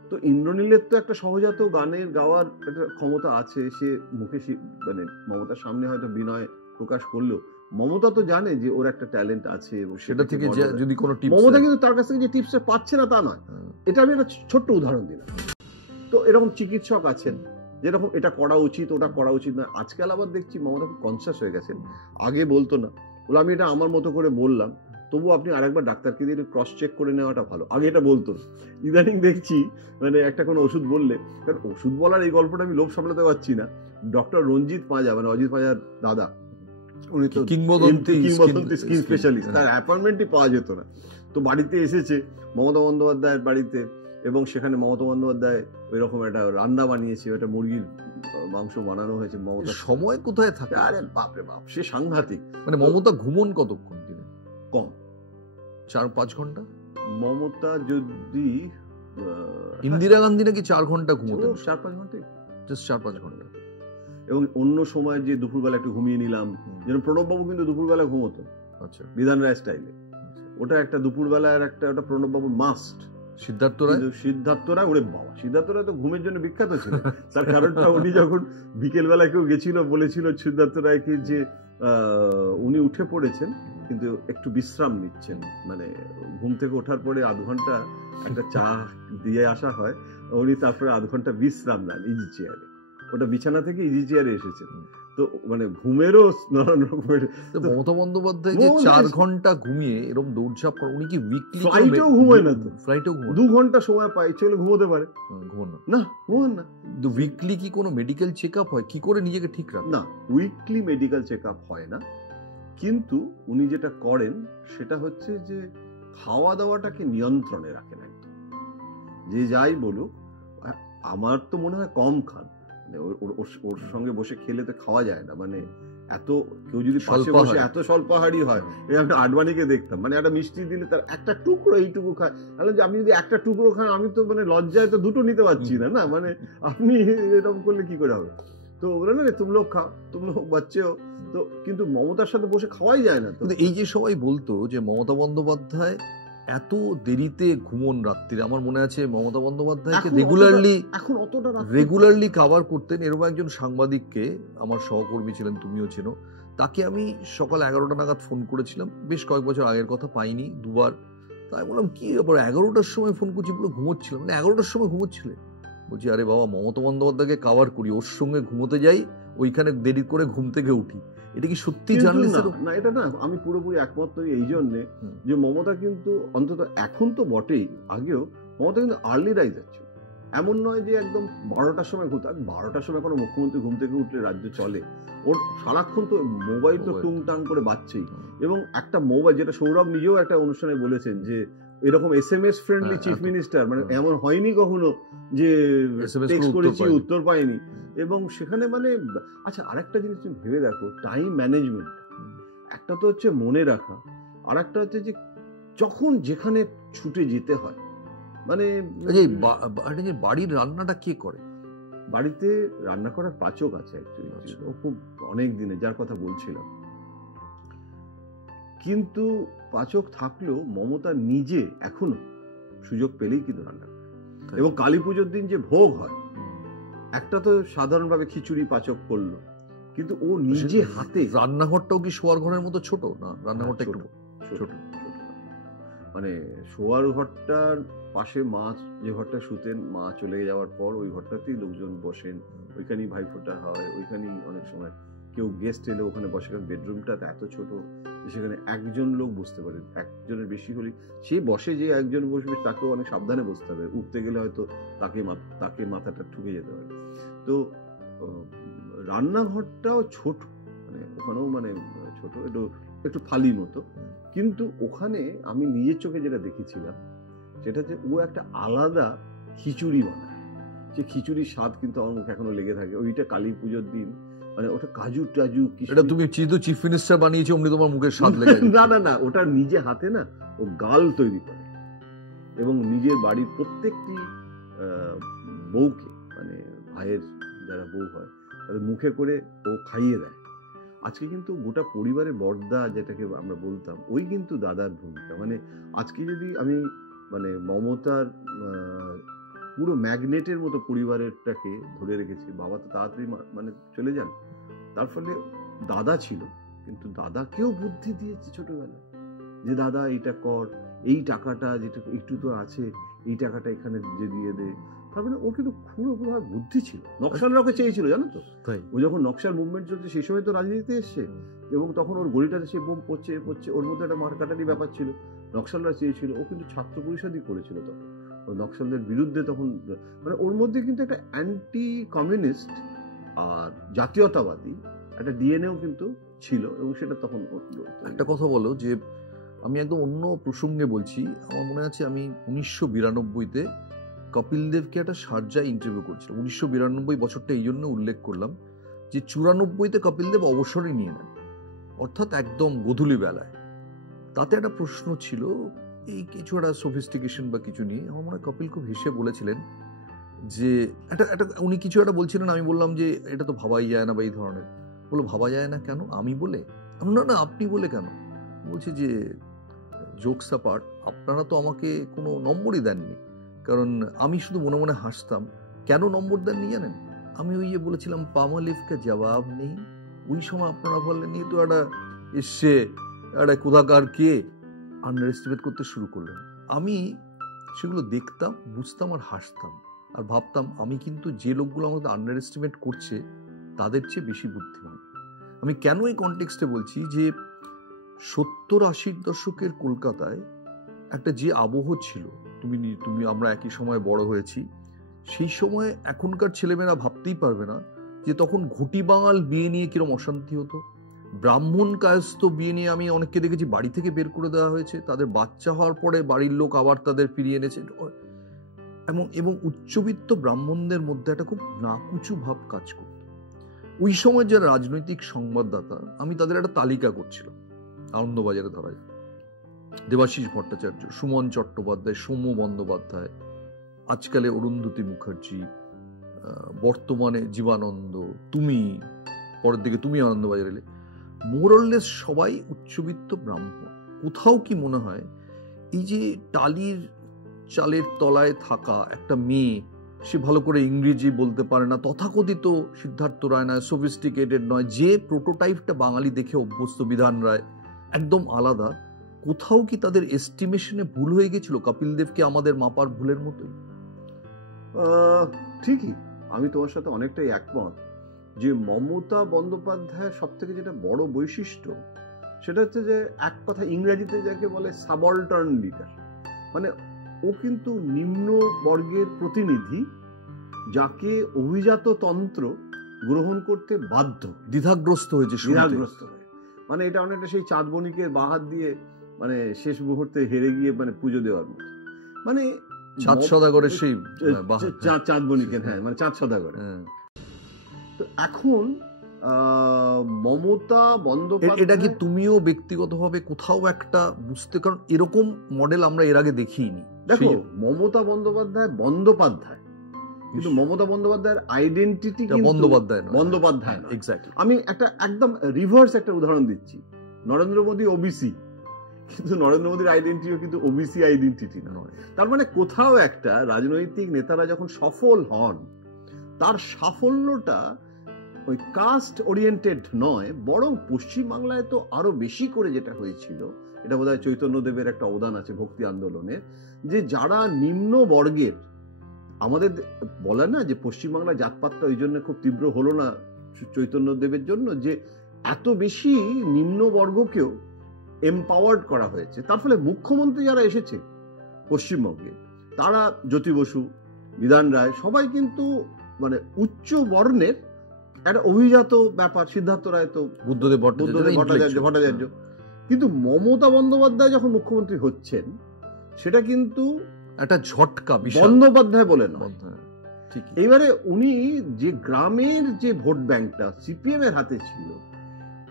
তো ইন্দ্রনীলের তো একটা সহজাত গানের গাওয়ার একটা ক্ষমতা আছে, সে মুখে মানে মমতার সামনে হয়তো বিনয় প্রকাশ করলেও মমতা তো জানে যে ওর একটা ট্যালেন্ট আছে, এবং সেটা থেকে যদি কোনো টিপস, মমতা কিন্তু তার কাছ থেকে যে টিপসটা পাচ্ছে না তা নয়, এটা আমি একটা ছোট্ট উদাহরণ দিলাম। তো এরকম চিকিৎসক আছেন যেরকম এটা করা উচিত ওটা করা উচিত না, আজকাল আবার দেখছি মমতা খুব কনসিয়াস হয়ে গেছেন, আগে বলতো না, বলে আমি এটা আমার মতো করে বললাম, তবু আপনি আরেকবার ডাক্তারকে দিয়ে ক্রস চেক করে নেওয়াটা ভালো, আগে এটা বলতো, ইদানিং দেখছি মানে একটা কোনো ওষুধ বললে, কারণ ওষুধ বলার এই গল্পটা আমি লোভ সামলাতে পারছি না, ডক্টর রঞ্জিত পাঁজা মানে অজিত পাঁজার দাদা, উনি তো কিংবদন্তি স্কিন স্পেশালিস্ট, তার অ্যাপয়েন্টমেন্টই পাওয়া যেত না, তো বাড়িতে এসেছে মমতা বন্দ্যোপাধ্যায়ের বাড়িতে, এবং সেখানে মমতা বন্দ্যোপাধ্যায় ওই রকম একটা রান্না বানিয়েছে, একটা মুরগির মাংস বানানো হয়েছে, মমতা সময় কোথায় থাকে, আরে বাপরে বাপ, সে সাংঘাতিক, মানে মমতা ঘুমন কতক্ষণ দিনে? কম, 4-5 ঘন্টা। মমতা যদি ইন্দিরা গান্ধী নাকি 4 ঘন্টা ঘুমোতেন, 4-5 ঘন্টাই, জাস্ট 4-5 ঘন্টা। এবং অন্য সময় যে দুপুরবেলা একটু ঘুমিয়ে নিলাম, যেন প্রণববাবু কিন্তু দুপুরবেলা ঘুমোতো, আচ্ছা, বিধান রায় স্টাইলে। ওটা একটা দুপুরবেলার একটা, ওটা প্রণববাবুর মাস্ট। সিদ্ধার্থ রায়, সিদ্ধার্থ রায়, ওরে বাবা, সিদ্ধার্থ রায় তো ঘুমের জন্য বিখ্যাত ছিল। তার কারণটা উনি যখন বিকেলবেলা কেউ গেছিল, বলেছিল সিদ্ধার্থ রায়কে যে উনি উঠে পড়েছেন কিন্তু একটু বিশ্রাম নিচ্ছেন, মানে ঘুম থেকে ওঠার পরে আধ ঘন্টা একটা চা দিয়ে আসা হয়, উনি তারপরে আধ ঘন্টা বিশ্রাম নেন ইজি চেয়ারে। ওটা বিছানা থেকে ইজি চেয়ারে এসেছেন। তো মানে ঘুমেরও নানান রকমের। মমতা বন্দ্যোপাধ্যায় যে 4 ঘন্টা ঘুমিয়ে এরকম দৌড়ঝাঁপ করে, উনি কি উইকলি ফ্লাইটেও ঘুমায় না? তো ফ্লাইটেও ঘুমায় 2 ঘন্টা সময় পায়, চলে ঘুমোতে পারে ঘুমান না? ঘুমান না। তো উইকলি কি কোনো মেডিকেল চেকআপ হয়? কি করে নিজেকে ঠিক রাখেন? না, উইকলি মেডিকেল চেকআপ হয় না, কিন্তু উনি যেটা করেন সেটা হচ্ছে যে খাওয়া দাওয়াটাকে নিয়ন্ত্রণে রাখেন একদম। যে যাই বলুক, আমার তো মনে হয় কম খান, মানে ওর সঙ্গে বসে খেলে তো খাওয়া যায় না, মানে এত, কেউ যদি পাশে বসে এত স্বল্পাহারী হয়। এই আমি আডবাণীকে দেখতাম, মানে একটা মিষ্টি দিলে তার একটা টুকরো এইটুকু খায়। যে আপনি যদি একটা টুকরো খান, আমি তো মানে লজ্জায় তো দুটো নিতে পারছি না, না মানে আপনি এরকম করলে কি করে হবে? তো বলে না, তুম লোক খাও, তুম লোক বাচ্চেও। তো কিন্তু মমতার সাথে বসে খাওয়াই যায় না। তো এই যে সবাই বলতো যে মমতা বন্দ্যোপাধ্যায় এত দেরিতে ঘুমন রাত্রিরে, আমার মনে আছে মমতা বন্দ্যোপাধ্যায়কে রেগুলারলি কভার করতেন এরকম একজন সাংবাদিককে, আমার সহকর্মী ছিলেন, তুমিও চেনো তাকে। আমি সকাল 11টা নাগাদ ফোন করেছিলাম, বেশ কয়েক বছর আগের কথা, পাইনি, দুবার। তাই বললাম কি ব্যাপার, 11টার সময় ফোন করছি, পুরো ঘুমোচ্ছিলাম, মানে 11টার সময় ঘুমোচ্ছিলেন? বলছি আরে বাবা, মমতা বন্দ্যোপাধ্যায়কে কভার করি, ওর সঙ্গে ঘুমোতে যাই, ওইখানে দেরি করে ঘুম থেকে উঠি। এটা কি সত্যি জার্নালিস্ট? না, এটা না, আমি পুরোপুরি একমত নই এই জন্যে যে মমতা কিন্তু, অন্তত এখন তো বটেই, আগেও মমতা কিন্তু আর্লি রাইজার ছিল। এমন নয় যে একদম 12টার সময় ঘুমতে। 12টার সময় কোনো মুখ্যমন্ত্রী ঘুম থেকে উঠলে রাজ্য চলে? ওর সারাক্ষণ তো মোবাইল তো টুংটাং করে বাজছেই। এবং একটা মোবাইল, যেটা সৌরভ নিজেও একটা অনুষ্ঠানে বলেছেন যে এরকম SMS ফ্রেন্ডলি চিফ মিনিস্টার মানে এমন হয়নি কখনো যে টেক্সট করেছি উত্তর পাইনি। এবং সেখানে মানে, আচ্ছা আরেকটা জিনিস তুমি ভেবে দেখো, টাইম ম্যানেজমেন্ট একটা তো হচ্ছে মনে রাখা, আর একটা হচ্ছে যে যখন যেখানে ছুটে যেতে হয়, মানে বাড়ির রান্নাটা কে করে? বাড়িতে রান্না করার পাচক আছে অ্যাকচুয়ালি, ও খুব অনেক দিনে, যার কথা বলছিলাম। কিন্তু পাচক থাকলেও মমতা নিজে এখনো সুযোগ পেলেই কিন্তু রান্না করে। এবং কালী পুজোর দিন যে ভোগ হয়, একটা তো সাধারণভাবে খিচুড়ি পাচক করলো, কিন্তু ও নিজে হাতে। রান্নাঘরটাও কি শোয়ার ঘরের মতো ছোট? না, রান্নাঘরটা একটু ছোট। মানে শোয়ার ঘরটার পাশে মা যে ঘরটা শুতেন, মা চলে যাওয়ার পর ওই ঘরটাতেই লোকজন বসেন, ওইখানেই ভাইফোঁটা হয়, ওইখানেই অনেক সময় কেউ গেস্ট এলে ওখানে বসে। কারণ বেডরুমটা এত ছোট, সেখানে একজন লোক বসতে পারে, একজনের বেশি হলে সে বসে, যে একজন বসবে তাকেও অনেক সাবধানে বসতে হবে, উঠতে গেলে হয়তো তাকে মাথাটা ঠুকে যেতে পারে। তো রান্নাঘরটাও ছোট, মানে ওখানেও মানে ছোট, একটু ফালি মতো। কিন্তু ওখানে আমি নিজের চোখে যেটা দেখেছিলাম সেটা যে ও একটা আলাদা খিচুড়ি বানায়। যে খিচুড়ির স্বাদ কিন্তু আমার মুখে এখনো লেগে থাকে। ওইটা কালী পুজোর দিন, মানে ওটা কাজু টাজু, এটা তুমি চিফ মিনিস্টার বানিয়েছো অমনি তোমার মুখের স্বাদ লেগে? না, ওটা নিজে হাতে না, ও গাল তৈরি করে এবং নিজের বাড়ির প্রত্যেকটি বউকে, মানে ভাইয়ের যারা বউ হয় তাদের মুখে করে ও খাইয়ে দেয়। আজকে কিন্তু গোটা পরিবারের বড়দা যেটাকে আমরা বলতাম, ওই কিন্তু দাদার ভূমিকা। মানে আজকে যদি আমি মানে মমতার পুরো ম্যাগনেটের মতো পরিবারেরটাকে ধরে রেখেছি, বাবা তো তাড়াতাড়ি মানে চলে যান, তার ফলে দাদা ছিল, কিন্তু দাদাকেও বুদ্ধি দিয়েছে ছোটবেলায় যে দাদা এইটা কর, এই টাকাটা যেটা একটু তো আছে, এই টাকাটা এখানে দিয়ে দে। তার মানে ওর কিন্তু পুরো বুদ্ধি ছিল। নকশালরা ওকে চেয়েছিল, জানো তো, ও যখন নকশাল মুভমেন্ট চলছে সেই সময় তো রাজনীতিতে এসছে, এবং তখন ওর গড়িটাতে সে বোম পড়ছে, ওর মধ্যে একটা মারকাটারি ব্যাপার ছিল, নকশালরা চেয়েছিল। ও কিন্তু ছাত্র পরিষদই করেছিল তখন, ও নকশালদের বিরুদ্ধে তখন, মানে ওর মধ্যে কিন্তু একটা অ্যান্টি কমিউনিস্ট আর জাতীয়তাবাদী একটা ডিএনএও কিন্তু ছিল, এবং সেটা তখন একটা কথা বলো যে আমি একদম অন্য প্রসঙ্গে বলছি। আমার মনে আছে আমি 1992-তে কপিল দেবকে একটা শারজায় ইন্টারভিউ করেছিলাম। 1992 বছরটা এই জন্য উল্লেখ করলাম যে 94-তে কপিল দেব অবসরই নিয়ে নেন, অর্থাৎ একদম গোধূলি বেলায়। তাতে একটা প্রশ্ন ছিল, এই কিছু একটা সোফিস্টিকেশন বা কিছু নিয়ে। আমার মনে হয় কপিল খুব হেসে বলেছিলেন যে একটা উনি কিছু একটা বলছিলেন, আমি বললাম যে এটা তো ভাবাই যায় না বা এই ধরনের। বললো ভাবা যায় না কেন? আমি বলে? না না, আপনি বলে কেন? বলছি যে জোকস অ্যাপার্ট, আপনারা তো আমাকে কোনো নম্বরই দেননি, কারণ আমি শুধু মনে মনে হাসতাম। কেন নম্বর দেননি জানেন? আমি ওই যে বলেছিলাম পামালিফকে জবাব নেই, ওই সময় আপনারা বললেন এই তো একটা এসছে একটা কোথাকার কে, আন্ডার এস্টিমেট করতে শুরু করলেন। আমি সেগুলো দেখতাম, বুঝতাম আর হাসতাম, আর ভাবতাম আমি কিন্তু যে লোকগুলো আমাদের আন্ডার এস্টিমেট করছে তাদের চেয়ে বেশি বুদ্ধিমান। আমি কেন এই কনটেক্সটে বলছি যে 70-80 দশকের কলকাতায় একটা যে আবহ ছিল, তুমি আমরা একই সময় বড় হয়েছি, সেই সময় এখনকার ছেলেমেয়েরা ভাবতেই পারবে না যে তখন ঘটি বাঙাল বিয়ে নিয়ে কিরম অশান্তি হতো। ব্রাহ্মণ কায়স্থ বিয়ে নিয়ে আমি অনেককে দেখেছি বাড়ি থেকে বের করে দেওয়া হয়েছে, তাদের বাচ্চা হওয়ার পরে বাড়ির লোক আবার তাদের ফিরিয়ে এনেছে। এবং উচ্চবিত্ত ব্রাহ্মণদের মধ্যে একটা খুব নাকুচু ভাব কাজ করত। ওই সময় যারা রাজনৈতিক সংবাদদাতা, আমি তাদের একটা তালিকা করছিলাম আনন্দবাজারে, ধরাই দেবাশিস ভট্টাচার্য, সুমন চট্টোপাধ্যায়, সৌম্য বন্দ্যোপাধ্যায়, আজকালে অরুন্ধতী মুখার্জি, বর্তমানে জীবানন্দ, তুমি, পরের দিকে তুমি আনন্দবাজার এলে, মোরললেস সবাই উচ্চবিত্ত ব্রাহ্মণ। কোথাও কি মনে হয় এই যে টালির চালের তলায় থাকা একটা মেয়ে, সে ভালো করে ইংরেজি বলতে পারে না, তথাকথিত সিদ্ধার্থ রায় নয়, সফিস্টিকেটেড নয়, যে প্রোটোটাইপটা বাঙালি দেখে অভ্যস্ত, বিধান রায়, একদম আলাদা, কোথাও কি তাদের এস্টিমেশনে ভুল হয়ে গেছিল কপিল দেবকে আমাদের মাপার ভুলের মতোই? ঠিকই, আমি তোমার সাথে অনেকটাই একমত যে মমতা বন্দ্যোপাধ্যায়ের সব থেকে যেটা বড় বৈশিষ্ট্য সেটা হচ্ছে যে এক কথা ইংরেজিতে যাকে বলে সাবঅল্টার্ন লিডার, মানে ও কিন্তু নিম্ন বর্গের প্রতিনিধি যাকে অভিজাত তন্ত্র গ্রহণ করতে বাধ্য, দ্বিধাগ্রস্ত হয়ে, মানে এটা অনেকটা সেই চাঁদ বণিকের বাহাত দিয়ে মানে শেষ মুহূর্তে হেরে গিয়ে মানে পুজো দেওয়ার মতো, মানে চাঁদ সদাগরের সেই চাঁদ বণিকের, হ্যাঁ মানে চাঁদ সদাগরের। তো এখন মমতা বন্দ্যোপাধ্যায়, এটা কি তুমিও ব্যক্তিগতভাবে কোথাও একটা বুঝতে, কারণ এরকম মডেল আমরা এর আগে দেখিনি। দেখো মমতা বন্দ্যোপাধ্যায় কিন্তু মমতা বন্দ্যোপাধ্যায়ের আইডেন্টিটি বন্দ্যোপাধ্যায় না। এক্স্যাক্টলি, আমি একটা একদম রিভার্স একটা উদাহরণ দিচ্ছি। নরেন্দ্র মোদী ওবিসি, কিন্তু নরেন্দ্র মোদীর আইডেন্টিটিও কিন্তু ওবিসি আইডেন্টিটি নয়। তার মানে কোথাও একটা রাজনৈতিক নেতারা যখন সফল হন, তার সাফল্যটা ওই কাস্ট ওরিয়েন্টেড নয়, বরং পশ্চিমবাংলায় তো আরো বেশি করে যেটা হয়েছিল, এটা বোধহয় চৈতন্যদেবের একটা অবদান আছে ভক্তি আন্দোলনে, যে যারা নিম্ন বর্গের, আমাদের বলে না যে পশ্চিমবাংলায় জাতপাতটা ওই জন্য খুব তীব্র হলো না চৈতন্যদেবের জন্য, যে এত বেশি নিম্ন বর্গকেও এম্পাওয়ার্ড করা হয়েছে। তার ফলে মুখ্যমন্ত্রী যারা এসেছে পশ্চিমবঙ্গে, তারা জ্যোতি বসু, বিধান রায়, সবাই কিন্তু মানে উচ্চ বর্ণের একটা অভিজাত ব্যাপার। সিদ্ধার্থ রায় তো বুদ্ধদেব ভট্টাচার্য। কিন্তু মমতা বন্দ্যোপাধ্যায় যখন মুখ্যমন্ত্রী হচ্ছেন, সেটা কিন্তু একটা ঝটকা, বন্দ্যোপাধ্যায় বলে নয়। এইবারে উনি যে গ্রামের যে ভোট ব্যাংকটা সিপিএম এর হাতে ছিল,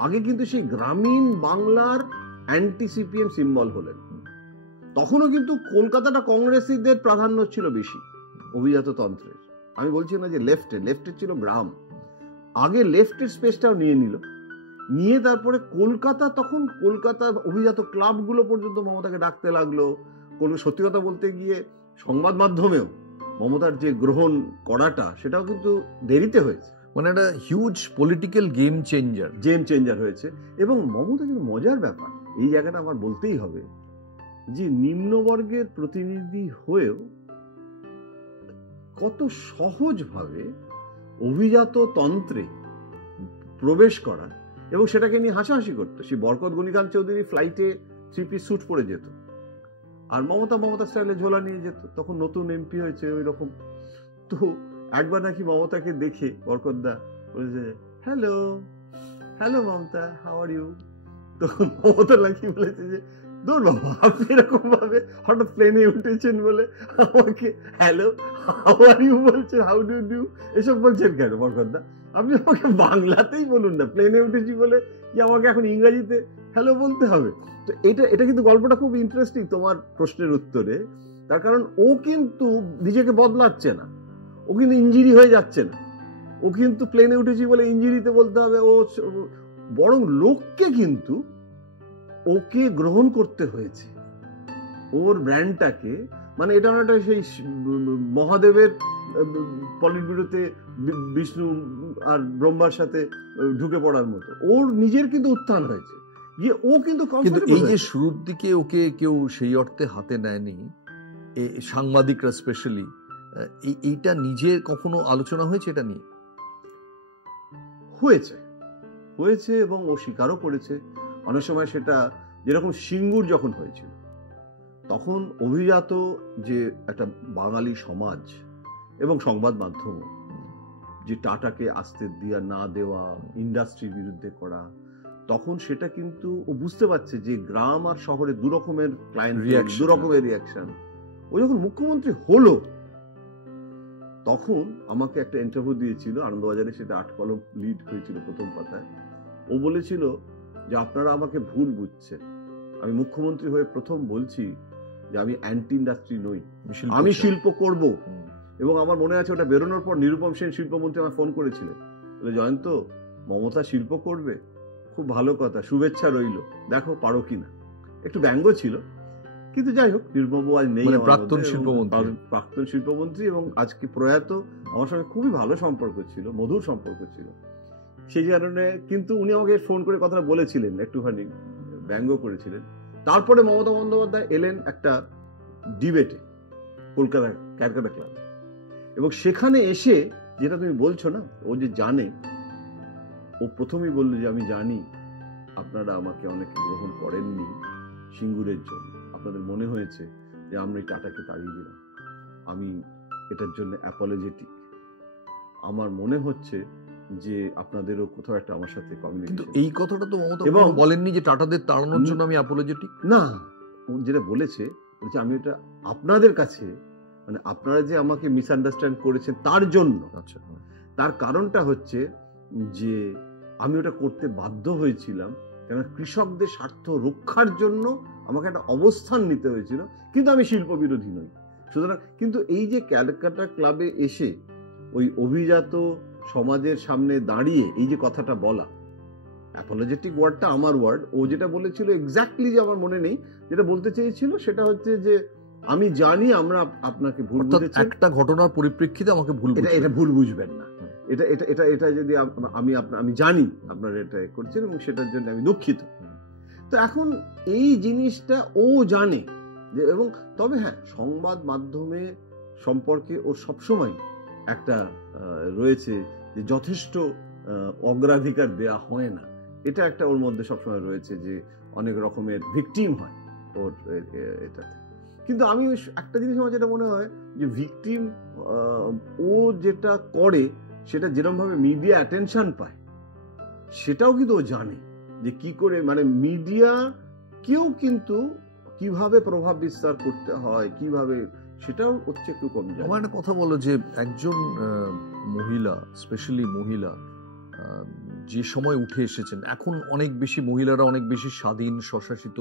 আগে কিন্তু সেই গ্রামীণ বাংলার অ্যান্টি সিপিএম সিম্বল হলেন। তখনও কিন্তু কলকাতাটা কংগ্রেসীদের প্রাধান্য ছিল বেশি অভিজাত তন্ত্রের। আমি বলছি না যে লেফটের ছিল গ্রাম, আগে লেফটের স্পেসটাও নিয়ে তারপরে তখন কলকাতা অভিজাত ক্লাবগুলো পর্যন্ত মমতাকে ডাকতে লাগলো। সত্যি কথা বলতে গিয়ে সংবাদ মাধ্যমেও মমতার যে গ্রহণ করাটা, সেটাও কিন্তু দেরিতে হয়েছে, মানে একটা হিউজ পলিটিক্যাল গেম চেঞ্জার হয়েছে। এবং মমতা কিন্তু মজার ব্যাপার, এই জায়গাটা আমার বলতেই হবে, যে নিম্নবর্গের প্রতিনিধি হয়েও কত সহজভাবে অভিজাত তন্ত্রে প্রবেশ করা, এবং সেটাকে নিয়ে হাসাহাসি করতো। সেই বরকত গনিখান চৌধুরী ফ্লাইটে 3-piece স্যুট পরে যেত, আর মমতা স্টাইলে ঝোলা নিয়ে যেত। তখন নতুন এমপি হয়েছে ওই রকম। তো একবার নাকি মমতাকে দেখে বরকতদা বলেছে, hello Mamata, how are you? তখন মমতা নাকি বলেছে যে, দূর বাবা, আপনি এরকম ভাবে হঠাৎ প্লেনে উঠেছেন বলে আমাকে হ্যালো হাউ আর ইউ বলছেন, হাউ ডু ডু এসব বলছেন কেন বরকতদা? আপনি আমাকে বাংলাতেই বলুন না, প্লেনে উঠেছি বলে কি আমাকে এখন ইংরেজিতে হ্যালো বলতে হবে। তো এটা কিন্তু গল্পটা খুব ইন্টারেস্টিং তোমার প্রশ্নের উত্তরে। তার কারণ ও কিন্তু নিজেকে বদলাচ্ছে না, ও কিন্তু ইঞ্জিরি হয়ে যাচ্ছে না, ও কিন্তু প্লেনে উঠেছি বলে ইঞ্জিরিতে বলতে হবে, ও বরং লোককে কিন্তু ওকে গ্রহণ করতে হয়েছে, ওর ব্র্যান্ডটাকে। মানে এটা অনেকটা সেই মহাদেবের পলিট ব্যুরোতে বিষ্ণু আর ব্রহ্মার সাথে ঢুকে পড়ার মতো ওর নিজের কিন্তু উত্থান হয়েছে, যে ও কিন্তু এই যে শুরুর দিকে ওকে কেউ সেই অর্থে হাতে নেয়নি, সাংবাদিকরা স্পেশালি, এইটা নিজের কখনো আলোচনা হয়েছে এটা নিয়ে? হয়েছে এবং ও স্বীকারও করেছে অনেক সময় সেটা। যেরকম সিঙ্গুর যখন হয়েছিল, তখন অভিজাত যে একটা বাঙালি সমাজ এবং সংবাদ মাধ্যম যে টাটাকে আসতে দেওয়া না দেওয়া, ইন্ডাস্ট্রির বিরুদ্ধে করা, তখন সেটা কিন্তু ও বুঝতে পারছে যে গ্রাম আর শহরে দু রকমের ক্লায়েন্ট, দু রকমের রিয়াকশন। ও যখন মুখ্যমন্ত্রী হলো তখন আমাকে একটা ইন্টারভিউ দিয়েছিল আনন্দবাজারে, সেটা 8 কলম লিড হয়েছিল প্রথম পাতায়। ও বলেছিল যে আপনারা আমাকে ভুল বুঝছেন, আমি মুখ্যমন্ত্রী হয়ে প্রথম বলছি যে আমি অ্যান্টি ইন্ডাস্ট্রি নই, আমি শিল্প করব। এবং আমার মনে আছে ওটা বেরোনোর পর নিরুপম সেন শিল্পমন্ত্রী আমার ফোন করেছিলেন, বলে জয়ন্ত, মমতা শিল্প করবে, খুব ভালো কথা, শুভেচ্ছা রইল, দেখো পারো কিনা। একটু ব্যঙ্গ ছিল, কিন্তু যাই হোক, নির্মমবাবু আজ নেই, প্রাক্তন শিল্পমন্ত্রী এবং আজকে প্রয়াত, আমার সঙ্গে খুবই ভালো সম্পর্ক ছিল, মধুর সম্পর্ক ছিল সেই কারণে। কিন্তু উনি আমাকে ফোন করে কথাটা বলেছিলেন, একটুখানি ব্যঙ্গ করেছিলেন। তারপরে মমতা বন্দ্যোপাধ্যায় এলেন একটা ডিবেটে কলকাতা ক্যালকাটা ক্লাব, এবং সেখানে এসে যেটা তুমি বলছো না, ও যে জানে, ও প্রথমেই বললো যে আমি জানি আপনারা আমাকে অনেকে গ্রহণ করেননি সিঙ্গুরের জন্য, আপনাদের মনে হয়েছে যে আমরা এই টাটাকে তাড়িয়ে দিলাম, আমি এটার জন্য অ্যাপোলজেটিক, আমার মনে হচ্ছে যে আপনাদেরও কোথাও একটা আমার সাথে কমিউনিকেশন। এই কথাটা তো মমতা বলেননি যে টাটাদের তাড়ানোর জন্য আমি অ্যাপোলজেটিক, না, যেটা বলেছে আমি এটা আপনাদের কাছে, মানে আপনারা যে আমাকে মিসআন্ডারস্ট্যান্ড করেছেন তার জন্য। আচ্ছা, তার কারণটা হচ্ছে যে আমি ওটা করতে বাধ্য হয়েছিলাম, কেন কৃষকদের স্বার্থ রক্ষার জন্য আমাকে একটা অবস্থান নিতে হয়েছিল, কিন্তু আমি শিল্প বিরোধী নই। সুতরাং কিন্তু এই যে ক্যালকাটা ক্লাবে এসে ওই অভিজাত সমাজের সামনে দাঁড়িয়ে এই যে কথাটা বলা, অ্যাপোলজেটিক ওয়ার্ডটা আমার ওয়ার্ড, ও যেটা বলেছিল এক্স্যাক্টলি যে আমার মনে নেই, যেটা বলতে চেয়েছিল সেটা হচ্ছে যে আমি জানি আমরা আপনাকে ভুল বুঝেছি, একটা ঘটনার পরিপ্রেক্ষিতে আমাকে ভুল, এটা ভুল বুঝবেন না, এটা এটা এটা এটা যদি আমি জানি আপনারা এটা করছেন এবং সেটার জন্য আমি দুঃখিত। তো এখন এই জিনিসটা ও জানে যে, এবং তবে হ্যাঁ, সংবাদ মাধ্যমে সম্পর্কে ও সবসময় একটা রয়েছে যে যথেষ্ট অগ্রাধিকার দেয়া হয় না, এটা একটা ওর মধ্যে সবসময় রয়েছে, যে অনেক রকমের ভিকটিম হয় ওর এটাতে। কিন্তু আমি একটা জিনিস আমার যেটা মনে হয় যে ভিকটিম ও যেটা করে সেটা যেরকম ভাবে মিডিয়া অ্যাটেনশন পায়, সেটাও কিন্তু ও জানে যে কি করে, মানে মিডিয়া কেউ কিন্তু কিভাবে প্রভাব বিস্তার করতে হয়, কিভাবে, সেটাও হচ্ছে একটু কম যায়। আমার একটা কথা বলো, যে একজন মহিলা, স্পেশালি মহিলা যে সময় উঠে এসেছেন, এখন অনেক বেশি মহিলারা অনেক বেশি স্বাধীন, স্বশাসিত,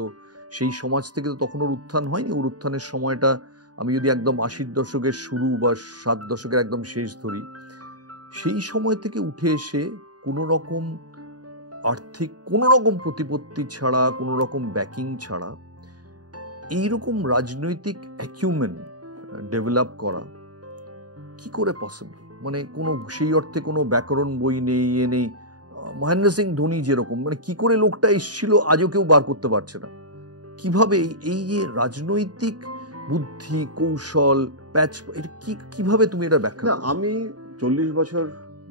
সেই সমাজ থেকে তো তখন ওর উত্থান হয়নি। ওর উত্থানের সময়টা আমি যদি একদম 80-র দশকের শুরু বা 7 দশকের একদম শেষ ধরি, সেই সময় থেকে উঠে এসে কোনো রকম আর্থিক কোনো রকম প্রতিপত্তি ছাড়া, কোনো রকম ব্যাকিং ছাড়া এইরকম রাজনৈতিক অ্যাকিউমেন্ট ডেভেলপ করা কি করে পসিবল? মানে কোনো সেই অর্থে কোনো ব্যাকরণ বই নেই, এ নেই। মহেন্দ্র সিং ধোনি যেরকম, মানে কি করে লোকটা এসেছিল আজও কেউ বার করতে পারছে না। কিভাবে এই যে রাজনৈতিক বুদ্ধি, কৌশল, প্যাচ, এটা কিভাবে তুমি এটা ব্যাখ্যা? আমি 40 বছর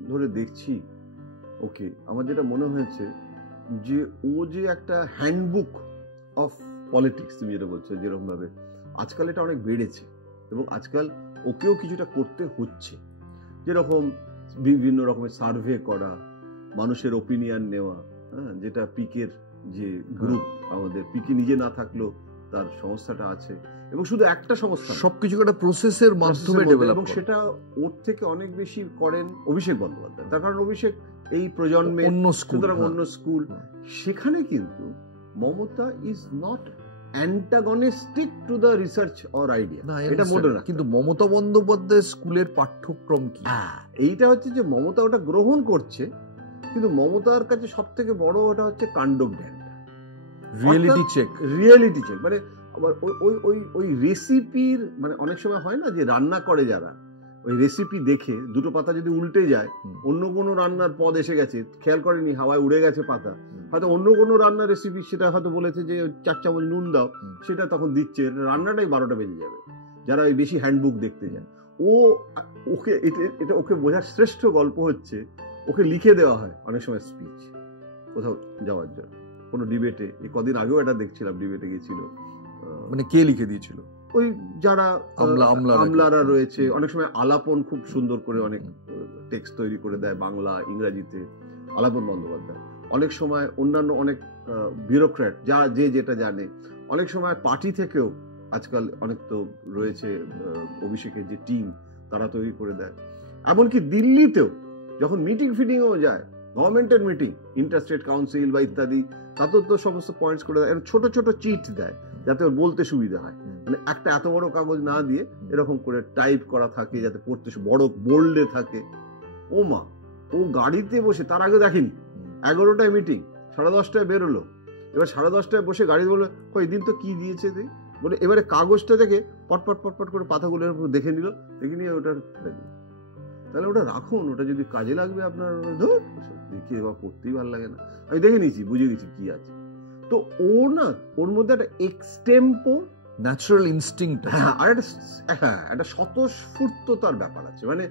ধরে দেখছি ওকে, আমার যেটা মনে হয়েছে যে ও যে একটা হ্যান্ডবুক অফ পলিটিক্স, তুমি যেটা বলছো, যেরকম ভাবে আজকাল এটা অনেক বেড়েছে এবং আজকাল ওকেও কিছুটা করতে হচ্ছে, যেরকম বিভিন্ন রকমের সার্ভে করা, মানুষের ওপিনিয়ন নেওয়া, যেটা পিকের যে গ্রুপ, আমাদের পিকে নিজে না থাকলেও তার সংস্থাটা আছে, এবং শুধু একটা সংস্থা, সবকিছু একটা প্রসেসের মাধ্যমে ডেভেলপ, এবং সেটা ওর থেকে অনেক বেশি করেন অভিষেক বন্দ্যোপাধ্যায়। তার কারণ অভিষেক এই প্রজন্মে অন্য স্কুল, সেখানে কিন্তু Mamata is not antagonistic to the research or idea, এটা মনে রাখ। কিন্তু মমতা বন্দ্যোপাধ্যায় স্কুলের পাঠ্যক্রম কি? এইটা হচ্ছে যে মমতা ওটা গ্রহণ করছে, কিন্তু মমতার কাছে সব থেকে বড় ওটা হচ্ছে কাণ্ডজ্ঞান, রিয়েলিটি চেক। রিয়েলিটি চেক মানে আবার ওই রেসিপির, মানে অনেক সময় হয় না যে রান্না করে যারা, ওই রেসিপি দেখে দুটো পাতা যদি উল্টে যায়, অন্য কোনো রান্নার পদ এসে গেছে, খেয়াল করেনি, হাওয়ায় উড়ে গেছে পাতা, হয়তো অন্য কোনো রান্নার রেসিপি, সেটা হয়তো বলেছে যে 4 চামচ নুন দাও, সেটা তখন দিচ্ছে, রান্নাটাই 12টা বেজে যাবে, যারা ওই বেশি হ্যান্ডবুক দেখতে যায়। ওকে এটা ওকে বোঝার শ্রেষ্ঠ গল্প হচ্ছে, ওকে লিখে দেওয়া হয় অনেক সময় স্পিচ কোথাও যাওয়ার জন্য, কোনো ডিবেটে। এই কদিন আগেও এটা দেখছিলাম, ডিবেটে গেছিল, মানে কে লিখে দিয়েছিল? ওই যারা আমলারা রয়েছে, অনেক সময় আলাপন খুব সুন্দর করে অনেক টেক্সট তৈরি করে দেয় বাংলা ইংরাজিতে, আলাপন বন্দ্যোপাধ্যায়। অনেক সময় অন্যান্য অনেক ব্যুরোক্র্যাট যারা যে যেটা জানে, অনেক সময় পার্টি থেকেও আজকাল অনেক তো রয়েছে, অভিষেকের যে টিম তারা তৈরি করে দেয়। এমনকি দিল্লিতেও যখন মিটিং ফিটিংও যায়, গভর্নমেন্টের মিটিং, ইন্টারস্টেট কাউন্সিল বা ইত্যাদি, তাতেও তো সমস্ত পয়েন্টস করে দেয়, ছোট ছোট চিট দেয় যাতে ওর বলতে সুবিধা হয়। মানে একটা এত বড় কাগজ না দিয়ে এরকম করে টাইপ করা থাকে, যাতে পড়তে বড় বোল্ডে থাকে। ও মা, ও গাড়িতে বসে, তার আগে দেখেনি, 11টায় মিটিং, 10:30টায় বেরোলো, এবার 10:30টায় বসে গাড়ি বলে, ওই দিন তো কি দিয়েছে বলে, এবারে কাগজটা দেখে পটপট পটপট করে পাতাগুলোর উপর দেখে নিয়ে ওটা ফেলে দিল। তাহলে ওটা রাখুন, ওটা যদি কাজে লাগবে আপনার, দেখে এবার পড়তেই ভালো লাগে না, আমি দেখে নিয়েছি, বুঝে গেছি কি আছে। তো ও না, ওর মধ্যে একটা এক্সটেম্পোর ন্যাচারাল ইনস্টিংক্ট, আর একটা স্বতঃস্ফূর্ততার ব্যাপার আছে। মানে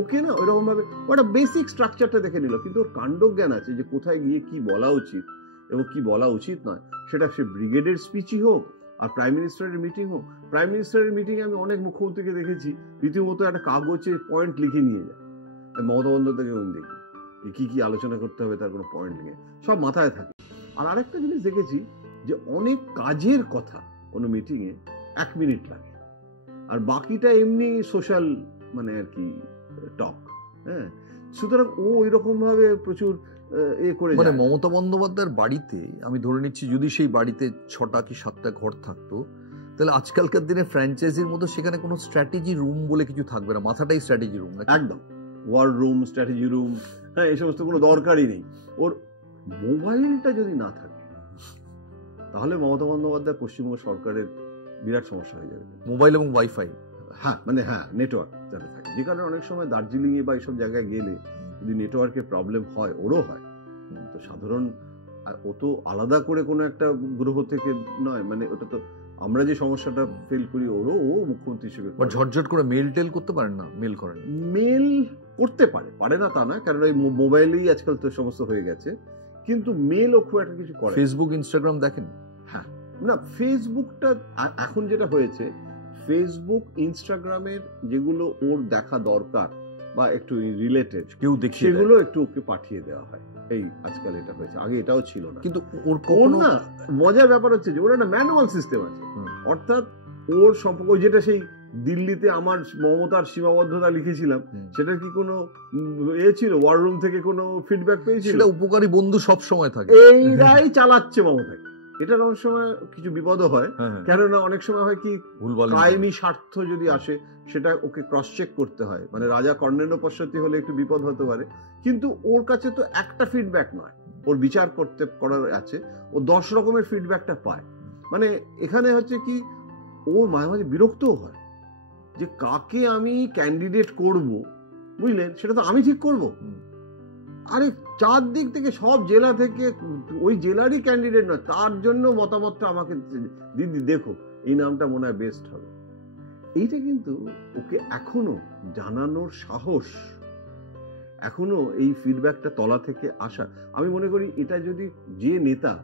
ওকে না ওইরকম ভাবে ওটা বেসিক স্ট্রাকচারটা দেখে নিল, কিন্তু ওর কাণ্ডজ্ঞান আছে যে কোথায় গিয়ে কি বলা উচিত এবং কি বলা উচিত নয়। সেটা সে ব্রিগেডের স্পিচই হোক আর প্রাইম মিনিস্টারের মিটিং হোক। প্রাইম মিনিস্টারের মিটিংয়ে আমি অনেক মুখ্যমন্ত্রীকে দেখেছি রীতিমতো একটা কাগজে পয়েন্ট লিখে নিয়ে যায়। মমতা বন্দ্যোপাধ্যায়কে দেখি কি কি আলোচনা করতে হবে তার কোনো পয়েন্ট লিখে সব মাথায় থাকে। আর আরেকটা জিনিস দেখেছি যে অনেক কাজের কথা কোনো মিটিংয়ে 1 মিনিট লাগে, আর বাকিটা এমনি সোশ্যাল মানে আর কি টক। হ্যাঁ, সুতরাং ও ওইরকম ভাবে প্রচুর করে, মানে মমতা বন্দ্যোপাধ্যায়ের বাড়িতে আমি ধরে নিচ্ছি যদি সেই বাড়িতে 6টা কি 7টা ঘর থাকতো, তাহলে আজকালকার দিনে ফ্র্যাঞ্চাইজির মতো সেখানে কোনো স্ট্র্যাটেজি রুম বলে কিছু থাকবে না, মাথাটাই স্ট্র্যাটেজি রুম। একদম ওয়ার রুম, স্ট্র্যাটেজি রুম, হ্যাঁ, এই সমস্ত কোনো দরকারই নেই। ওর মোবাইলটা যদি না থাকে তাহলে মমতা বন্দ্যোপাধ্যায় পশ্চিমবঙ্গ সরকারের বিরাট সমস্যা হয়ে যাবে। মোবাইল এবং ওয়াইফাই, হ্যাঁ, মানে হ্যাঁ, নেটওয়ার্ক যাতে থাকে, যে কারণে অনেক সময় দার্জিলিং এ বা এইসব জায়গায় গেলে যদি নেটওয়ার্কের প্রবলেম হয়, ওরও হয়, তো সাধারণ ও তো আলাদা করে কোনো একটা গ্রহ থেকে নয়, মানে ওটা তো আমরা যে সমস্যাটা ফেল করি, ওরও ও মুখ্যমন্ত্রী হিসেবে ঝটঝট করে মেল টেল করতে পারেন না, মেল করেন, মেল করতে পারে না তা না, কারণ ওই মোবাইলেই আজকাল তো সমস্ত হয়ে গেছে, কিন্তু মেল ও খুব একটা কিছু করে। ফেসবুক ইনস্টাগ্রাম দেখেন? হ্যাঁ, না ফেসবুকটা এখন যেটা হয়েছে, ফেসবুক ইনস্টাগ্রামের যেগুলো ওর দেখা দরকার বা একটু রিলেটেড কেউ দেখে, সেগুলো একটু ওকে পাঠিয়ে দেওয়া হয়। এই আজকাল এটা হয়েছে, আগে এটাও ছিল না। কিন্তু ওর না মজার ব্যাপার হচ্ছে যে ওর একটা ম্যানুয়াল সিস্টেম আছে, অর্থাৎ ওর সম্পর্ক, যেটা সেই দিল্লিতে আমার মমতার সীমাবদ্ধতা লিখেছিলাম, সেটার কি কোনো ছিল? ওয়ার রুম থেকে কোনো ফিডব্যাক পেয়েছিল? সেটা উপকারী বন্ধু সব সময় থাকে, এইটাই চালাচ্ছে মমতাকে। এটার অনেক সময় কিছু বিপদও হয়, কেননা অনেক সময় হয় কি কায়েমি স্বার্থ যদি আসে, সেটা ওকে ক্রস চেক করতে হয়। মানে রাজা কর্ণেন্দ্র পশ্চাতি হলে একটু বিপদ হতে পারে, কিন্তু ওর কাছে তো একটা ফিডব্যাক নয়, ওর বিচার করার আছে, ও 10 রকমের ফিডব্যাকটা পায়। মানে এখানে হচ্ছে কি, ও মাঝে মাঝে বিরক্তও হয় যে কাকে আমি ক্যান্ডিডেট করব, বুঝলেন, সেটা তো আমি ঠিক করব। আরে 4 দিক থেকে, সব জেলা থেকে, ওই জেলারই ক্যান্ডিডেট নয়, তার জন্য মতামতটা আমাকে দিদি দেখো, এই নামটা মনে হয় বেস্ট হবে। এইটা কিন্তু ওকে এখনো জানানোর সাহস, এখনো এই ফিডব্যাকটা তলা থেকে আসা, আমি মনে করি এটা যদি যে নেতা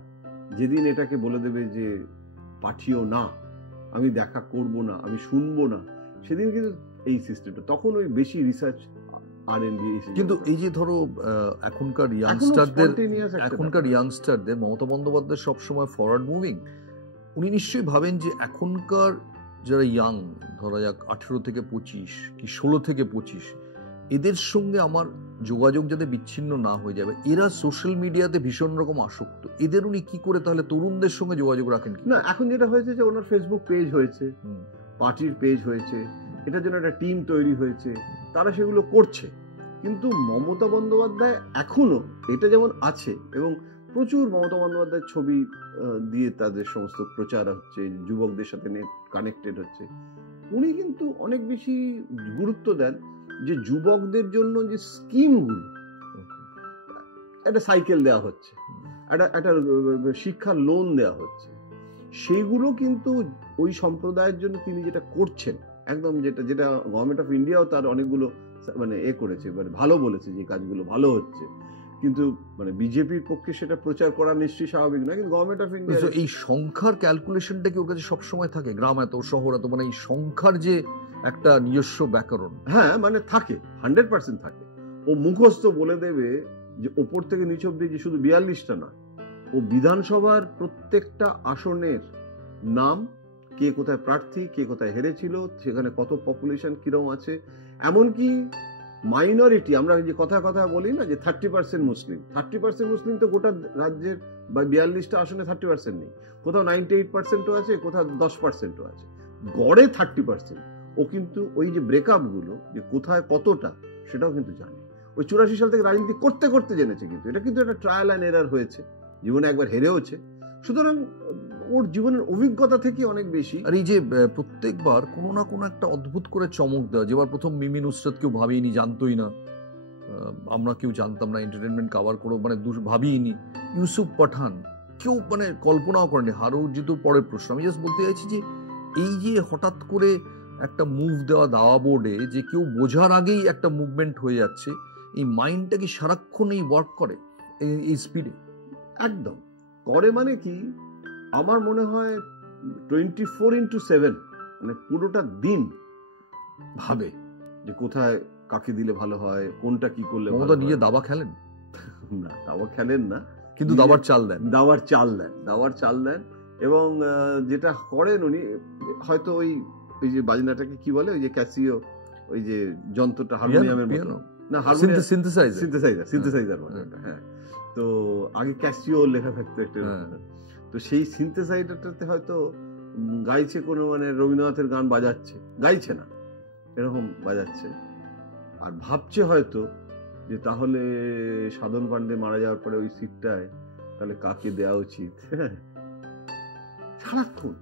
যেদিন এটাকে বলে দেবে যে পাঠিও না, আমি দেখা করব না, আমি শুনবো না, সেদিন কিন্তু এই সিস্টেমটা, তখন ওই বেশি রিসার্চ আর&ডি। কিন্তু এই যে ধরো এখনকার ইয়াংস্টারদের মমতা বন্দ্যোপাধ্যায় সবসময় ফরওয়ার্ড মুভিং, উনি নিশ্চয়ই ভাবেন যে এখনকার যারা ইয়াং, ধরা যাক 18 থেকে 25 কি 16 থেকে 25, এদের সঙ্গে আমার যোগাযোগ যাতে বিচ্ছিন্ন না হয়ে যাবে, এরা সোশ্যাল মিডিয়াতে ভীষণ রকম আসক্ত, এদের উনি কি করে তাহলে তরুণদের সঙ্গে যোগাযোগ রাখেন? না, এখন যেটা হয়েছে যে ওনার ফেসবুক পেজ হয়েছে, পার্টির পেজ হয়েছে, এটার জন্য একটা টিম তৈরি হয়েছে, তারা সেগুলো করছে। কিন্তু মমতা বন্দ্যোপাধ্যায় এখনো এটা যেমন আছে, এবং প্রচুর মমতা বন্দ্যোপাধ্যায়ের ছবি দিয়ে তাদের সমস্ত প্রচার হচ্ছে, যুবকদের সাথে কানেক্টেড হচ্ছে। উনি কিন্তু অনেক বেশি গুরুত্ব দেন যে যুবকদের জন্য যে স্কিমগুলো, একটা সাইকেল দেওয়া হচ্ছে, একটা শিক্ষার লোন দেওয়া হচ্ছে, সেইগুলো কিন্তু ওই সম্প্রদায়ের জন্য তিনি যেটা করছেন, একদম যেটা গভর্নমেন্ট অফ ইন্ডিয়াও তার অনেকগুলো মানে করেছে, মানে ভালো বলেছে যে কাজগুলো ভালো হচ্ছে, কিন্তু মানে বিজেপির পক্ষে সেটা প্রচার করা নিশ্চয়ই স্বাভাবিক না। কিন্তু গভর্নমেন্ট অফ ইন্ডিয়া এই সংখ্যার ক্যালকুলেশনটা কি ওর কাছে সবসময় থাকে? গ্রাম এত, শহর এত, মানে এই সংখ্যার যে একটা নিজস্ব ব্যাকরণ, হ্যাঁ মানে থাকে, 100% থাকে। ও মুখস্থ বলে দেবে যে ওপর থেকে নিচ অব্দি যে শুধু 42টা না, ও বিধানসভার প্রত্যেকটা আসনের নাম, কে কোথায় প্রার্থী, কে কোথায় হেরেছিল, সেখানে কত পপুলেশন কিরম আছে, এমনকি মাইনরিটি, আমরা যে কথা বলি না যে 30% মুসলিম, 30% মুসলিম তো গোটা রাজ্যের বা 42টা আসনে 30% নেই, কোথাও 98%ও আছে, কোথাও 10%ও আছে, গড়ে 30%। ও কিন্তু ওই যে ব্রেকআপ গুলো যে কোথায় কতটা, সেটাও কিন্তু জানে। ওই 84 সাল থেকে রাজনীতি করতে করতে জেনেছে, কিন্তু এটা কিন্তু একটা ট্রায়াল অ্যান্ড এরার হয়েছে, জীবনে একবার হেরেওছে। সুতরাং ওর জীবনের অভিজ্ঞতা থেকে অনেক বেশি। আর এই যে প্রত্যেকবার কোনো না কোনো একটা অদ্ভুত করে চমক দেওয়া, যেবার প্রথম মিমি নুসরাত কেউ ভাবিনি, জানতোই না, আমরা কেউ জানতাম না, এন্টারটেনমেন্ট কভার করে মানে ভাবিনি, ইউসুফ পাঠান কেউ মানে কল্পনাও করেনি, হারুজিত পরের প্রশ্ন। আমি জাস্ট বলতে চাইছি যে এই যে হঠাৎ করে একটা মুভ দেওয়া দাওয়া বোর্ডে, যে কেউ বোঝার আগেই একটা মুভমেন্ট হয়ে যাচ্ছে, এই মাইন্ডটা কি সারাক্ষণ এই ওয়ার্ক করে এই স্পিডে? একদম করে, মানে কি আমার মনে হয় 24/7 মানে পুরোটা দিন ভাবে যে কোথায় কাকে দিলে ভালো হয়, কোনটা কি করলে ভালো হয়। নিজে দাবা খেলেন না, দাবা খেলেন না, কিন্তু দাবার চাল দেন। এবং যেটা করেন উনি, হয়তো ওই যে বাজনাটাকে কি বলে, ওই যে ক্যাসিও, ওই যে যন্ত্রটা হারমোনিয়ামের মতো না, সিনথেসাইজার বাজনাটা, হ্যাঁ। তো আগে ক্যাসিও লেখা থাকতো একটা, তো সেই সিনথেসাইজারটাতে হয়তো গাইছে কোনো মানে রবীন্দ্রনাথের গান বাজাচ্ছে, গাইছে না, এরকম বাজাচ্ছে, আর ভাবছে হয়তো যে তাহলে সাধন পান্ডে মারা যাওয়ার পরে ওই সিটটায় তাহলে কাকে দেওয়া উচিত। সারাক্ষণ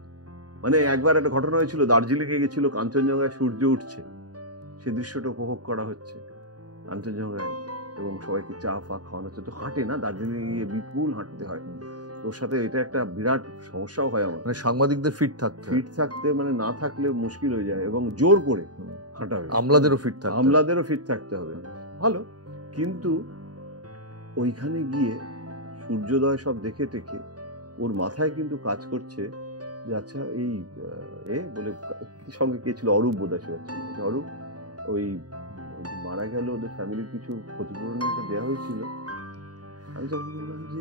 মানে একবার একটা ঘটনা হয়েছিল, দার্জিলিংয়ে গেছিল, কাঞ্চনজঙ্ঘায় সূর্য উঠছে, সে দৃশ্যটা উপভোগ করা হচ্ছে কাঞ্চনজঙ্ঘায়, এবং সবাইকে চা ফা খাওয়ানো হচ্ছে। তো হাঁটে না, দার্জিলিং গিয়ে বিপুল হাঁটতে হয়, তোর সাথে এটা একটা বিরাট সমস্যাও হয় আমার, মানে সাংবাদিকদের ফিট থাকতে মানে না থাকলে মুশকিল হয়ে যায়, এবং জোর করে হাঁটা হবে, আমলাদেরও ফিট থাকতে হবে, ভালো। কিন্তু ওইখানে গিয়ে সূর্যোদয় সব দেখে টেকে ওর মাথায় কিন্তু কাজ করছে যে আচ্ছা এই বলে সঙ্গে কে ছিল, অরূপ বোধহয় ছিল, অরূপ ওই মারা গেল, ওদের ফ্যামিলির কিছু ক্ষতিপূরণের দেওয়া হয়েছিল। আমি তখন বললাম যে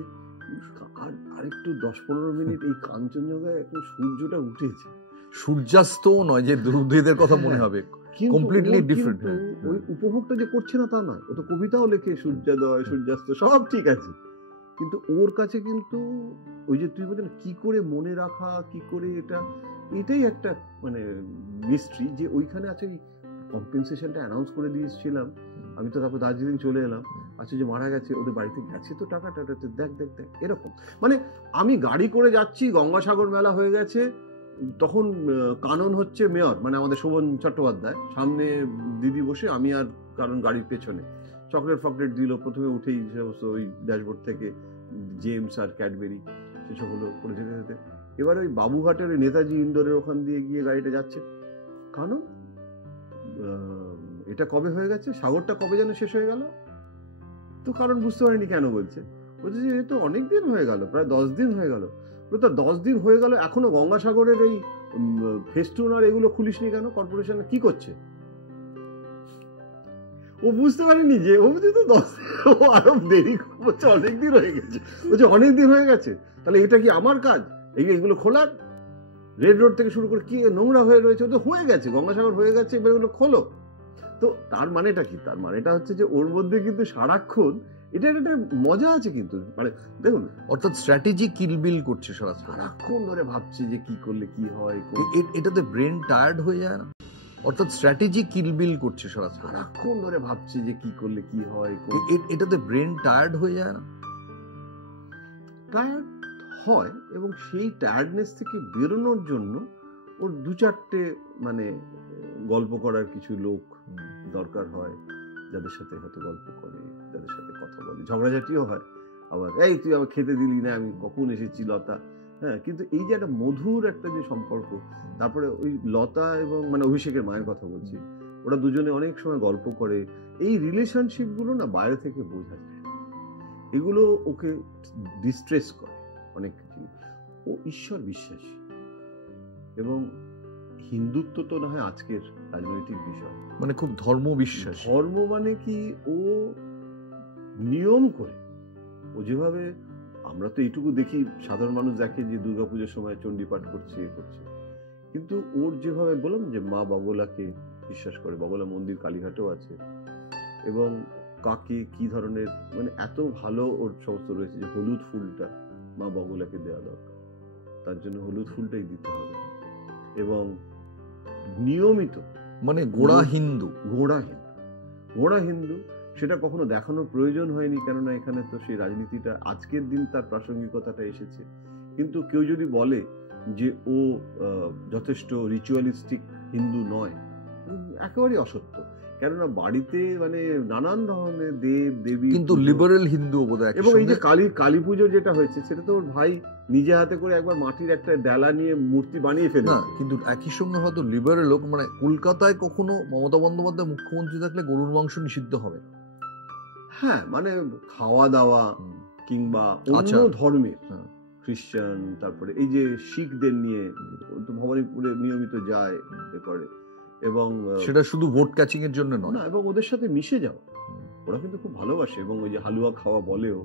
আরেকটু 10-15 মিনিট এই কাঞ্চনজঙ্ঘায় এখন সূর্যটা উঠেছে, সূর্যাস্ত নয় যে দুর্যোগের কথা মনে হবে, কমপ্লিটলি ডিফারেন্ট। ওই উপভোগটা যে করছে না তা নয়, ও তো কবিতাও লেখে, সূর্যোদয় সূর্যাস্ত সব ঠিক আছে, কিন্তু ওর কাছে কিন্তু ওই যে তুই বলছিস কি করে মনে রাখা, কি করে এটাই একটা মানে মিস্ট্রি, যে ওইখানে আছে কম্পেনসেশনটা অ্যানাউন্স করে দিয়েছিলাম আমি, তো তারপর দার্জিলিং চলে এলাম, আচ্ছা যে মারা গেছে ওদের বাড়িতে গেছে তো টাকাটা, দেখ এরকম। মানে আমি গাড়ি করে যাচ্ছি, গঙ্গাসাগর মেলা হয়ে গেছে, তখন কানন হচ্ছে মেয়র, মানে আমাদের শোভন চট্টোপাধ্যায়, সামনে দিদি বসে, আমি আর কারণ গাড়ির পেছনে, চকলেট দিল প্রথমে উঠেই, সমস্ত ওই ড্যাশবোর্ড থেকে জেমস আর ক্যাডবেরি সেসব হলো করে যেতে যেতে, এবার ওই বাবুঘাটের নেতাজি ইন্ডোরের ওখান দিয়ে গিয়ে গাড়িটা যাচ্ছে, কানন এটা কবে হয়ে গেছে, সাগরটা কবে যেন শেষ হয়ে গেল, তো কারণ বুঝতে পারিনি কেন বলছে যে এ তো অনেক দিন হয়ে গেল, প্রায় 10 দিন হয়ে গেল। তো 10 দিন হয়ে গেল, এখনো গঙ্গাসাগরের এই ফেস্টুন আর এগুলো খুলিসনি কেন, কর্পোরেশন কি করছে? ও বুঝতে পারেনি যে ও বুঝে তো 10 আরো দেরি করছে, অনেকদিন হয়ে গেছে, বলছে অনেকদিন হয়ে গেছে, তাহলে এটা কি আমার কাজ এইগুলো খোলার? রেড রোড থেকে শুরু করে কি নোংরা হয়ে রয়েছে, ও তো হয়ে গেছে, গঙ্গাসাগর হয়ে গেছে, এবার এগুলো খোলো। তো তো তার মানেটা কি? তার মানেটা হচ্ছে যে ওর মধ্যে কিন্তু সারাক্ষণ এটার একটা মজা আছে, কিন্তু মানে দেখুন, অর্থাৎ স্ট্র্যাটেজি কিলবিল করছে সারাক্ষণ ধরে ভাবছে যে কি করলে কি হয়, এটাতে ব্রেন টায়ার্ড হয়ে যায় না? অর্থাৎ স্ট্র্যাটেজি কিলবিল করছে সারাক্ষণ ধরে ভাবছে যে কি করলে কি হয়, এটাতে ব্রেন টায়ার্ড হয়ে যায় না? টায়ার্ড হয়, এবং সেই টায়ার্ডনেস থেকে বেরোনোর জন্য ওর দু চারটে মানে গল্প করার কিছু লোক দরকার হয়, যাদের সাথে হয়তো গল্প করে, যাদের সাথে কথা বলে, ঝগড়াঝাটিও হয়, আবার এই তুই আমার খেতে দিলি না, আমি কখন এসেছি লতা, হ্যাঁ। কিন্তু এই যে একটা মধুর একটা যে সম্পর্ক, তারপরে ওই লতা এবং মানে অভিষেকের মায়ের কথা বলছি, ওরা দুজনে অনেক সময় গল্প করে, এই রিলেশনশিপ গুলো না বাইরে থেকে বোঝা যায়, এগুলো ওকে ডিস্ট্রেস করে অনেক জিনিস। ও ঈশ্বর বিশ্বাসী, এবং হিন্দুত্ব তো না হয় আজকের রাজনৈতিক বিষয়, মানে খুব ধর্ম বিশ্বাস। ধর্ম মানে কি, ও নিয়ম করে, ও যেভাবে আমরা তো এইটুকু দেখি, সাধারণ মানুষ দেখে যে দুর্গাপুজোর সময় চণ্ডীপাঠ করছে, কিন্তু ওর যেভাবে বললাম যে মা বগলাকে বিশ্বাস করে, বগলা মন্দির কালীঘাটেও আছে, এবং কাকে কি ধরনের মানে এত ভালো ওর সমস্ত রয়েছে, যে হলুদ ফুলটা মা বগলাকে দেওয়া দরকার, তার জন্য হলুদ ফুলটাই দিতে হবে, এবং নিয়মিত মানে গোড়া হিন্দু, গোড়া হিন্দু, সেটা কখনো দেখানোর প্রয়োজন হয়নি, কেননা এখানে তো সেই রাজনীতিটা আজকের দিন তার প্রাসঙ্গিকতাটা এসেছে। কিন্তু কেউ যদি বলে যে ও যথেষ্ট রিচুয়ালিস্টিক হিন্দু নয়, একেবারেই অসত্য, কেননা বাড়িতে মানে নানান ধরনের দেব দেবী, কিন্তু লিবারেল হিন্দু বোধহয়। এবং এই যে কালী পুজো যেটা হয়েছে, সেটা তো ওর ভাই নিজে হাতে করে একবার মাটির একটা ডালা নিয়ে মূর্তি বানিয়ে ফেলে না, কিন্তু একই সঙ্গে হয়তো লিবারেল লোক, মানে কলকাতায় কখনো মমতা বন্দ্যোপাধ্যায় মুখ্যমন্ত্রী থাকলে গরুর মাংস নিষিদ্ধ হবে না। হ্যাঁ, মানে খাওয়া দাওয়া কিংবা অন্য ধর্মের, খ্রিস্টান, তারপরে এই যে শিখদের নিয়ে তো ভবানীপুরে নিয়মিত যায় করে, এবং সেটা শুধু ভোট ক্যাচিং এর জন্য নয়, এবং ওদের সাথে মিশে যাও, ওরা কিন্তু খুব ভালোবাসে, এবং ওই যে হালুয়া খাওয়া বলেও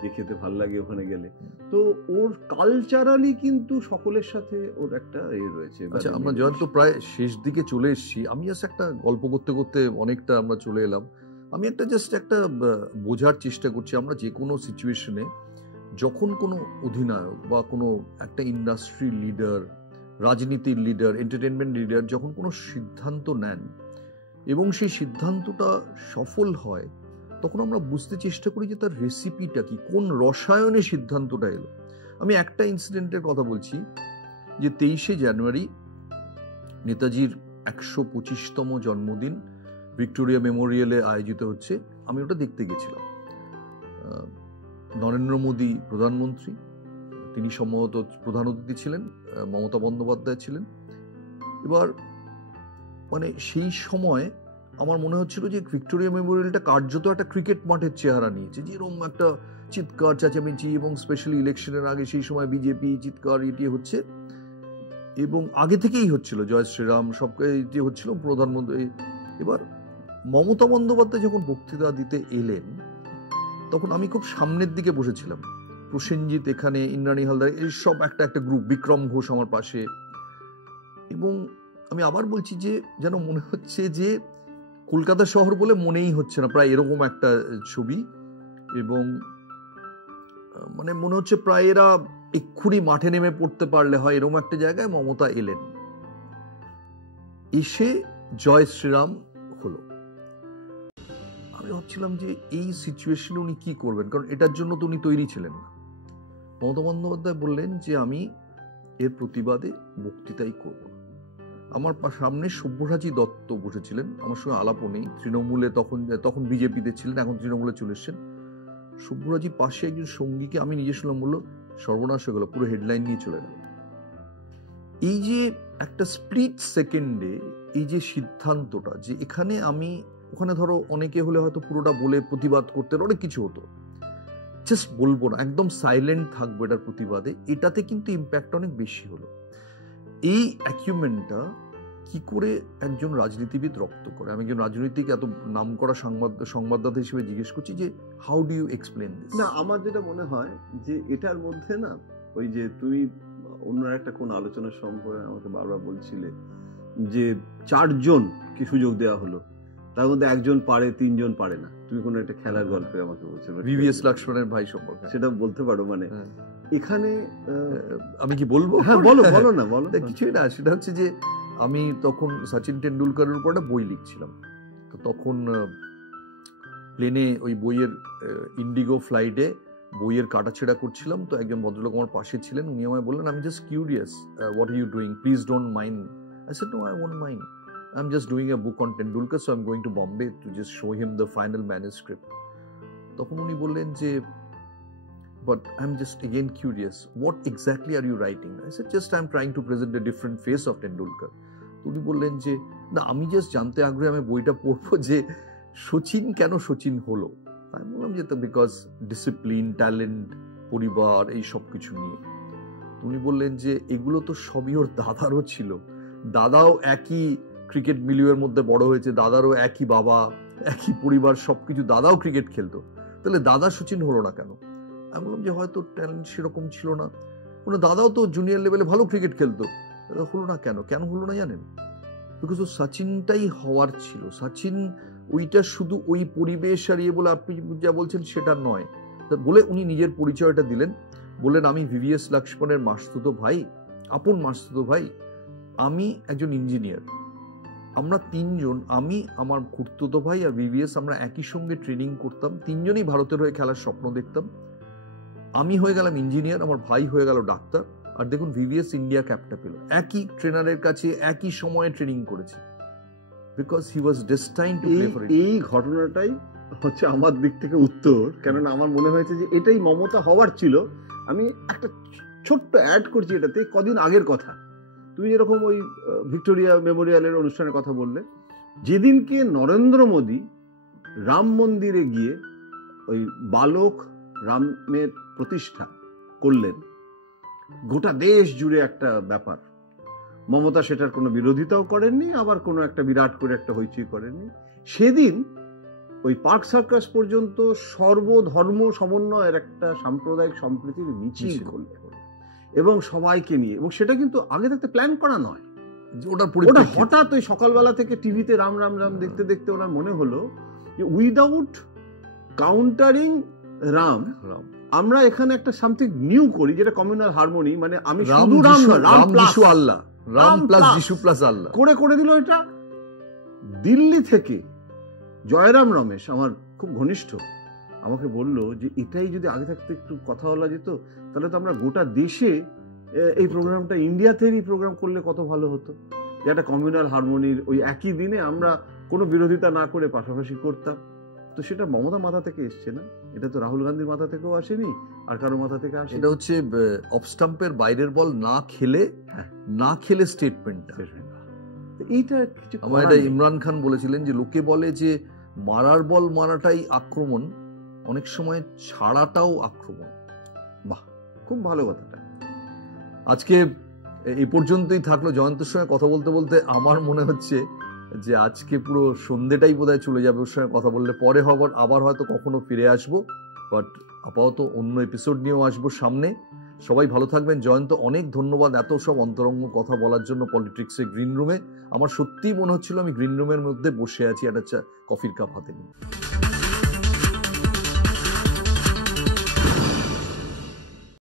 যে খেতে ভাল লাগে ওখানে গেলে, তো ওর কালচারালি কিন্তু সকলের সাথে ওর একটা রয়েছে। আচ্ছা, আমরা জয়ন্ত প্রায় শেষ দিকে চলে এসেছি, আমি জাস্ট একটা গল্প করতে করতে অনেকটা আমরা চলে এলাম। আমি একটা বোঝার চেষ্টা করছি, আমরা যে কোনো সিচুয়েশনে যখন কোনো অধিনায়ক বা কোনো একটা ইন্ডাস্ট্রি লিডার, রাজনীতির লিডার, এন্টারটেনমেন্ট লিডার যখন কোনো সিদ্ধান্ত নেন এবং সেই সিদ্ধান্তটা সফল হয়, তখন আমরা বুঝতে চেষ্টা করি যে তার রেসিপিটা কি, কোন রসায়নে সিদ্ধান্তটা এলো। আমি একটা ইনসিডেন্টের কথা বলছি, যে 23শে জানুয়ারি নেতাজির 125তম জন্মদিন ভিক্টোরিয়া মেমোরিয়ালে আয়োজিত হচ্ছে, আমি ওটা দেখতে গেছিলাম। নরেন্দ্র মোদী প্রধানমন্ত্রী, তিনি সম্ভবত প্রধান অতিথি ছিলেন, মমতা বন্দ্যোপাধ্যায় ছিলেন। এবার মানে সেই সময় আমার মনে হচ্ছিল যে ভিক্টোরিয়া মেমোরিয়ালটা কার্যত একটা ক্রিকেট মাঠের চেহারা নিয়েছে, যেরকম একটা চিৎকার চেঁচামেচি, এবং স্পেশালি ইলেকশনের আগে সেই সময় বিজেপি চিৎকার এটি হচ্ছে, এবং আগে থেকেই হচ্ছিল, জয় শ্রীরাম সব এটি হচ্ছিল প্রধানমন্ত্রী। এবার মমতা বন্দ্যোপাধ্যায় যখন বক্তৃতা দিতে এলেন, তখন আমি খুব সামনের দিকে বসেছিলাম, প্রসেনজিৎ এখানে, ইন্দ্রাণী হালদার, এই সব একটা গ্রুপ, বিক্রম ঘোষ আমার পাশে, এবং আমি আবার বলছি যে যেন মনে হচ্ছে যে কলকাতা শহর বলে মনেই হচ্ছে না, প্রায় এরকম একটা ছবি, এবং মানে মনে হচ্ছে প্রায় এরা এক্ষুনি মাঠে নেমে পড়তে পারলে হয়, এরকম একটা জায়গায় মমতা এলেন, এসে জয় শ্রীরাম হলো। আমি ভাবছিলাম যে এই সিচুয়েশনে উনি কি করবেন, কারণ এটার জন্য তো উনি তৈরি ছিলেন না। মমতা বন্দ্যোপাধ্যায় বললেন যে আমি এর প্রতিবাদে বক্তৃতাই করব। আমার সামনে সব্যসাচী দত্ত বসেছিলেন, আমার সঙ্গে আলাপও নেই, তৃণমূলে তখন বিজেপিতে ছিলেন, এখন তৃণমূলে চলে এসছেন। সব্যসাচীর পাশে একজন সঙ্গীকে আমি নিজে শুনলাম, বললো সর্বনাশ হয়ে গেল, পুরো হেডলাইন নিয়ে চলে গেল। এই যে একটা স্প্লিট সেকেন্ডে এই যে সিদ্ধান্তটা, যে এখানে আমি, ওখানে ধরো অনেকে হলে হয়তো পুরোটা বলে প্রতিবাদ করতে অনেক কিছু হতো, জাস্ট বলবো না, একদম সাইলেন্ট থাকবো এটার প্রতিবাদে, এটাতে কিন্তু ইম্প্যাক্ট অনেক বেশি হলো। এই অ্যাকিউমেন্টটা কি করে একজন রাজনীতিবিদ রপ্ত করে? আমি একজন রাজনৈতিক এত নাম করা সংবাদদাতা হিসেবে জিজ্ঞেস করছি যে how do you explain this? না, আমার যেটা মনে হয় যে এটার মধ্যে না, ওই যে তুমি অন্য একটা কোন আলোচনার সময় আমাকে বারবার বলছিলে যে 4 জনকে সুযোগ দেওয়া হলো, তার মধ্যে একজন পারে, তিনজন পারে না। তুমি কোনো একটা খেলার গল্পে আমাকে বলছো, ভিভিএস লক্ষ্মণের ভাই সম্পর্কে, সেটা বলতে পারো? মানে এখানে আমি কি বলবো? হ্যাঁ বলো, বলো না, বলো। কিছুই না, সেটা হচ্ছে যে আমি তখন সচিন টেন্ডুলকারের উপর একটা বই লিখছিলাম। তো তখন প্লেনে ওই বইয়ের ইন্ডিগো ফ্লাইটে বইয়ের কাটাছেড়া করছিলাম। তো একজন ভদ্রলোক আমার পাশে ছিলেন, উনি আমায় বললেন, আমি just curious, what are you doing, please don't mind. I said, no, I won't mind, I'm just doing a book on Tendulkar, so I'm going to Bombay to just show him the final manuscript. তখন উনি বললেন যে, but I'm just again curious, what exactly are you writing? I said, just I'm trying to present a different face of Tendulkar. উনি বললেন যে, না, আমি জাস্ট জানতে আগ্রহী, আমি বইটা পড়বো যে সচিন কেন সচিন হলো। আমি বললাম যে, তো বিকজ ডিসিপ্লিন, ট্যালেন্ট, পরিবার, এই সব কিছু নিয়ে। উনি বললেন যে, এগুলো তো সবই ওর দাদারও ছিল, দাদাও একই ক্রিকেট মিলিউয়ের মধ্যে বড় হয়েছে, দাদারও একই বাবা, একই পরিবার, সবকিছু, দাদাও ক্রিকেট খেলতো, তাহলে দাদা সচিন হলো না কেন? আমি বললাম যে হয়তো ট্যালেন্ট সেরকম ছিল না, কোনো দাদাও তো জুনিয়র লেভেলে ভালো ক্রিকেট খেলতো, হলো না কেন? কেন হলো না জানেন? বিকজ ও সচিনটাই হওয়ার ছিল। সচিন ওইটা শুধু ওই পরিবেশ আর ইয়ে বলে আপনি যা বলছেন সেটা নয় বলে উনি নিজের পরিচয়টা দিলেন। বললেন, আমি ভিভিএস লক্ষ্মণের মাসতুতো ভাই, আপন মাসতুতো ভাই, আমি একজন ইঞ্জিনিয়ার, আমরা তিনজন, আমি, আমার খুড়তুতো ভাই আর ভিভিএস, আমরা একই সঙ্গে ট্রেনিং করতাম, তিনজনই ভারতের হয়ে খেলার স্বপ্ন দেখতাম। আমি হয়ে গেলাম ইঞ্জিনিয়ার, আমার ভাই হয়ে গেল ডাক্তার, আর দেখুন ভিভিএস ইন্ডিয়া ক্যাপটা পেল, একই ট্রেনারের কাছে একই সময়ে ট্রেনিং করেছে, because he was destined to play for it. এই ঘটনাটাই হচ্ছে আমার দিক থেকে উত্তর, কেননা আমার মনে হয়েছে যে এটাই মমতা হওয়ার ছিল। আমি একটা ছোট্ট অ্যাড করছি এটাতে, কদিন আগের কথা। তুমি যেরকম ওই ভিক্টোরিয়া মেমোরিয়ালের অনুষ্ঠানের কথা বললে, যেদিনকে নরেন্দ্র মোদী রাম মন্দিরে গিয়ে ওই বালক রামের প্রতিষ্ঠা করলেন, গোটা দেশ জুড়ে একটা ব্যাপার, মমতা সেটার কোনো বিরোধিতাও করেননি, আবার কোনো একটা বিরাট করে একটা হইচই করেননি। সেদিন ওই পার্ক সার্কাস পর্যন্ত সর্বধর্ম সমন্বয়ের একটা সাম্প্রদায়িক সম্প্রীতির মিছিল করলেন, এবং সবাইকে নিয়ে, এবং সেটা কিন্তু আগে থাকতে প্ল্যান করা নয়, ওটা হঠাৎ ওই সকালবেলা থেকে টিভিতে রাম রাম রাম দেখতে দেখতে ওনার মনে হলো যে উইদাউট কাউন্টারিং রাম, আমরা এখানে একটা সামথিং নিউ করি, যেটা কমিউনাল হারমোনি, মানে আমি শুধু রাম না, রাম প্লাস আল্লাহ, রাম প্লাস যিশু প্লাস আল্লাহ করে দিল এটা। দিল্লি থেকে জয়রাম রমেশ, আমার খুব ঘনিষ্ঠ, আমাকে বলল যে এটাই যদি আগে থাকতে একটু কথা বলা যেত, তাহলে তো আমরা গোটা দেশে এই প্রোগ্রামটা, ইন্ডিয়াতেই প্রোগ্রাম করলে কত ভালো হতো, যে একটা কমিউনাল হারমোনির ওই একই দিনে আমরা কোনো বিরোধিতা না করে পাশাপাশি করতাম। তো সেটা মমতা মাথা থেকে এসছে না, এটা তো রাহুল গান্ধীর মাথা থেকেও আসেনি, আর কারো মাথা থেকে আসে। এটা হচ্ছে অফ স্টাম্পের বাইরের বল না খেলে স্টেটমেন্টটা। এইটা আমার এটা ইমরান খান বলেছিলেন যে লোকে বলে যে মারার বল মারাটাই আক্রমণ, অনেক সময় ছাড়াটাও আক্রমণ। বাহ, খুব ভালো কথাটা। আজকে এই পর্যন্তই থাকলো। জয়ন্তের সঙ্গে কথা বলতে বলতে আমার মনে হচ্ছে যে আজকে পুরো সন্ধ্যেটাই বোধহয় চলে যাবে ওর সঙ্গে কথা বললে। পরে আবার হয়তো কখনো ফিরে আসবো, বাট আপাতত অন্য এপিসোড নিয়েও আসবো সামনে। সবাই ভালো থাকবেন। জয়ন্ত, অনেক ধন্যবাদ এত সব অন্তরঙ্গ কথা বলার জন্য পলিটিক্সের গ্রিন রুমে। আমার সত্যিই মনে হচ্ছিল আমি গ্রিন রুমের মধ্যে বসে আছি একটা কফির কাপ হাতে নিয়ে।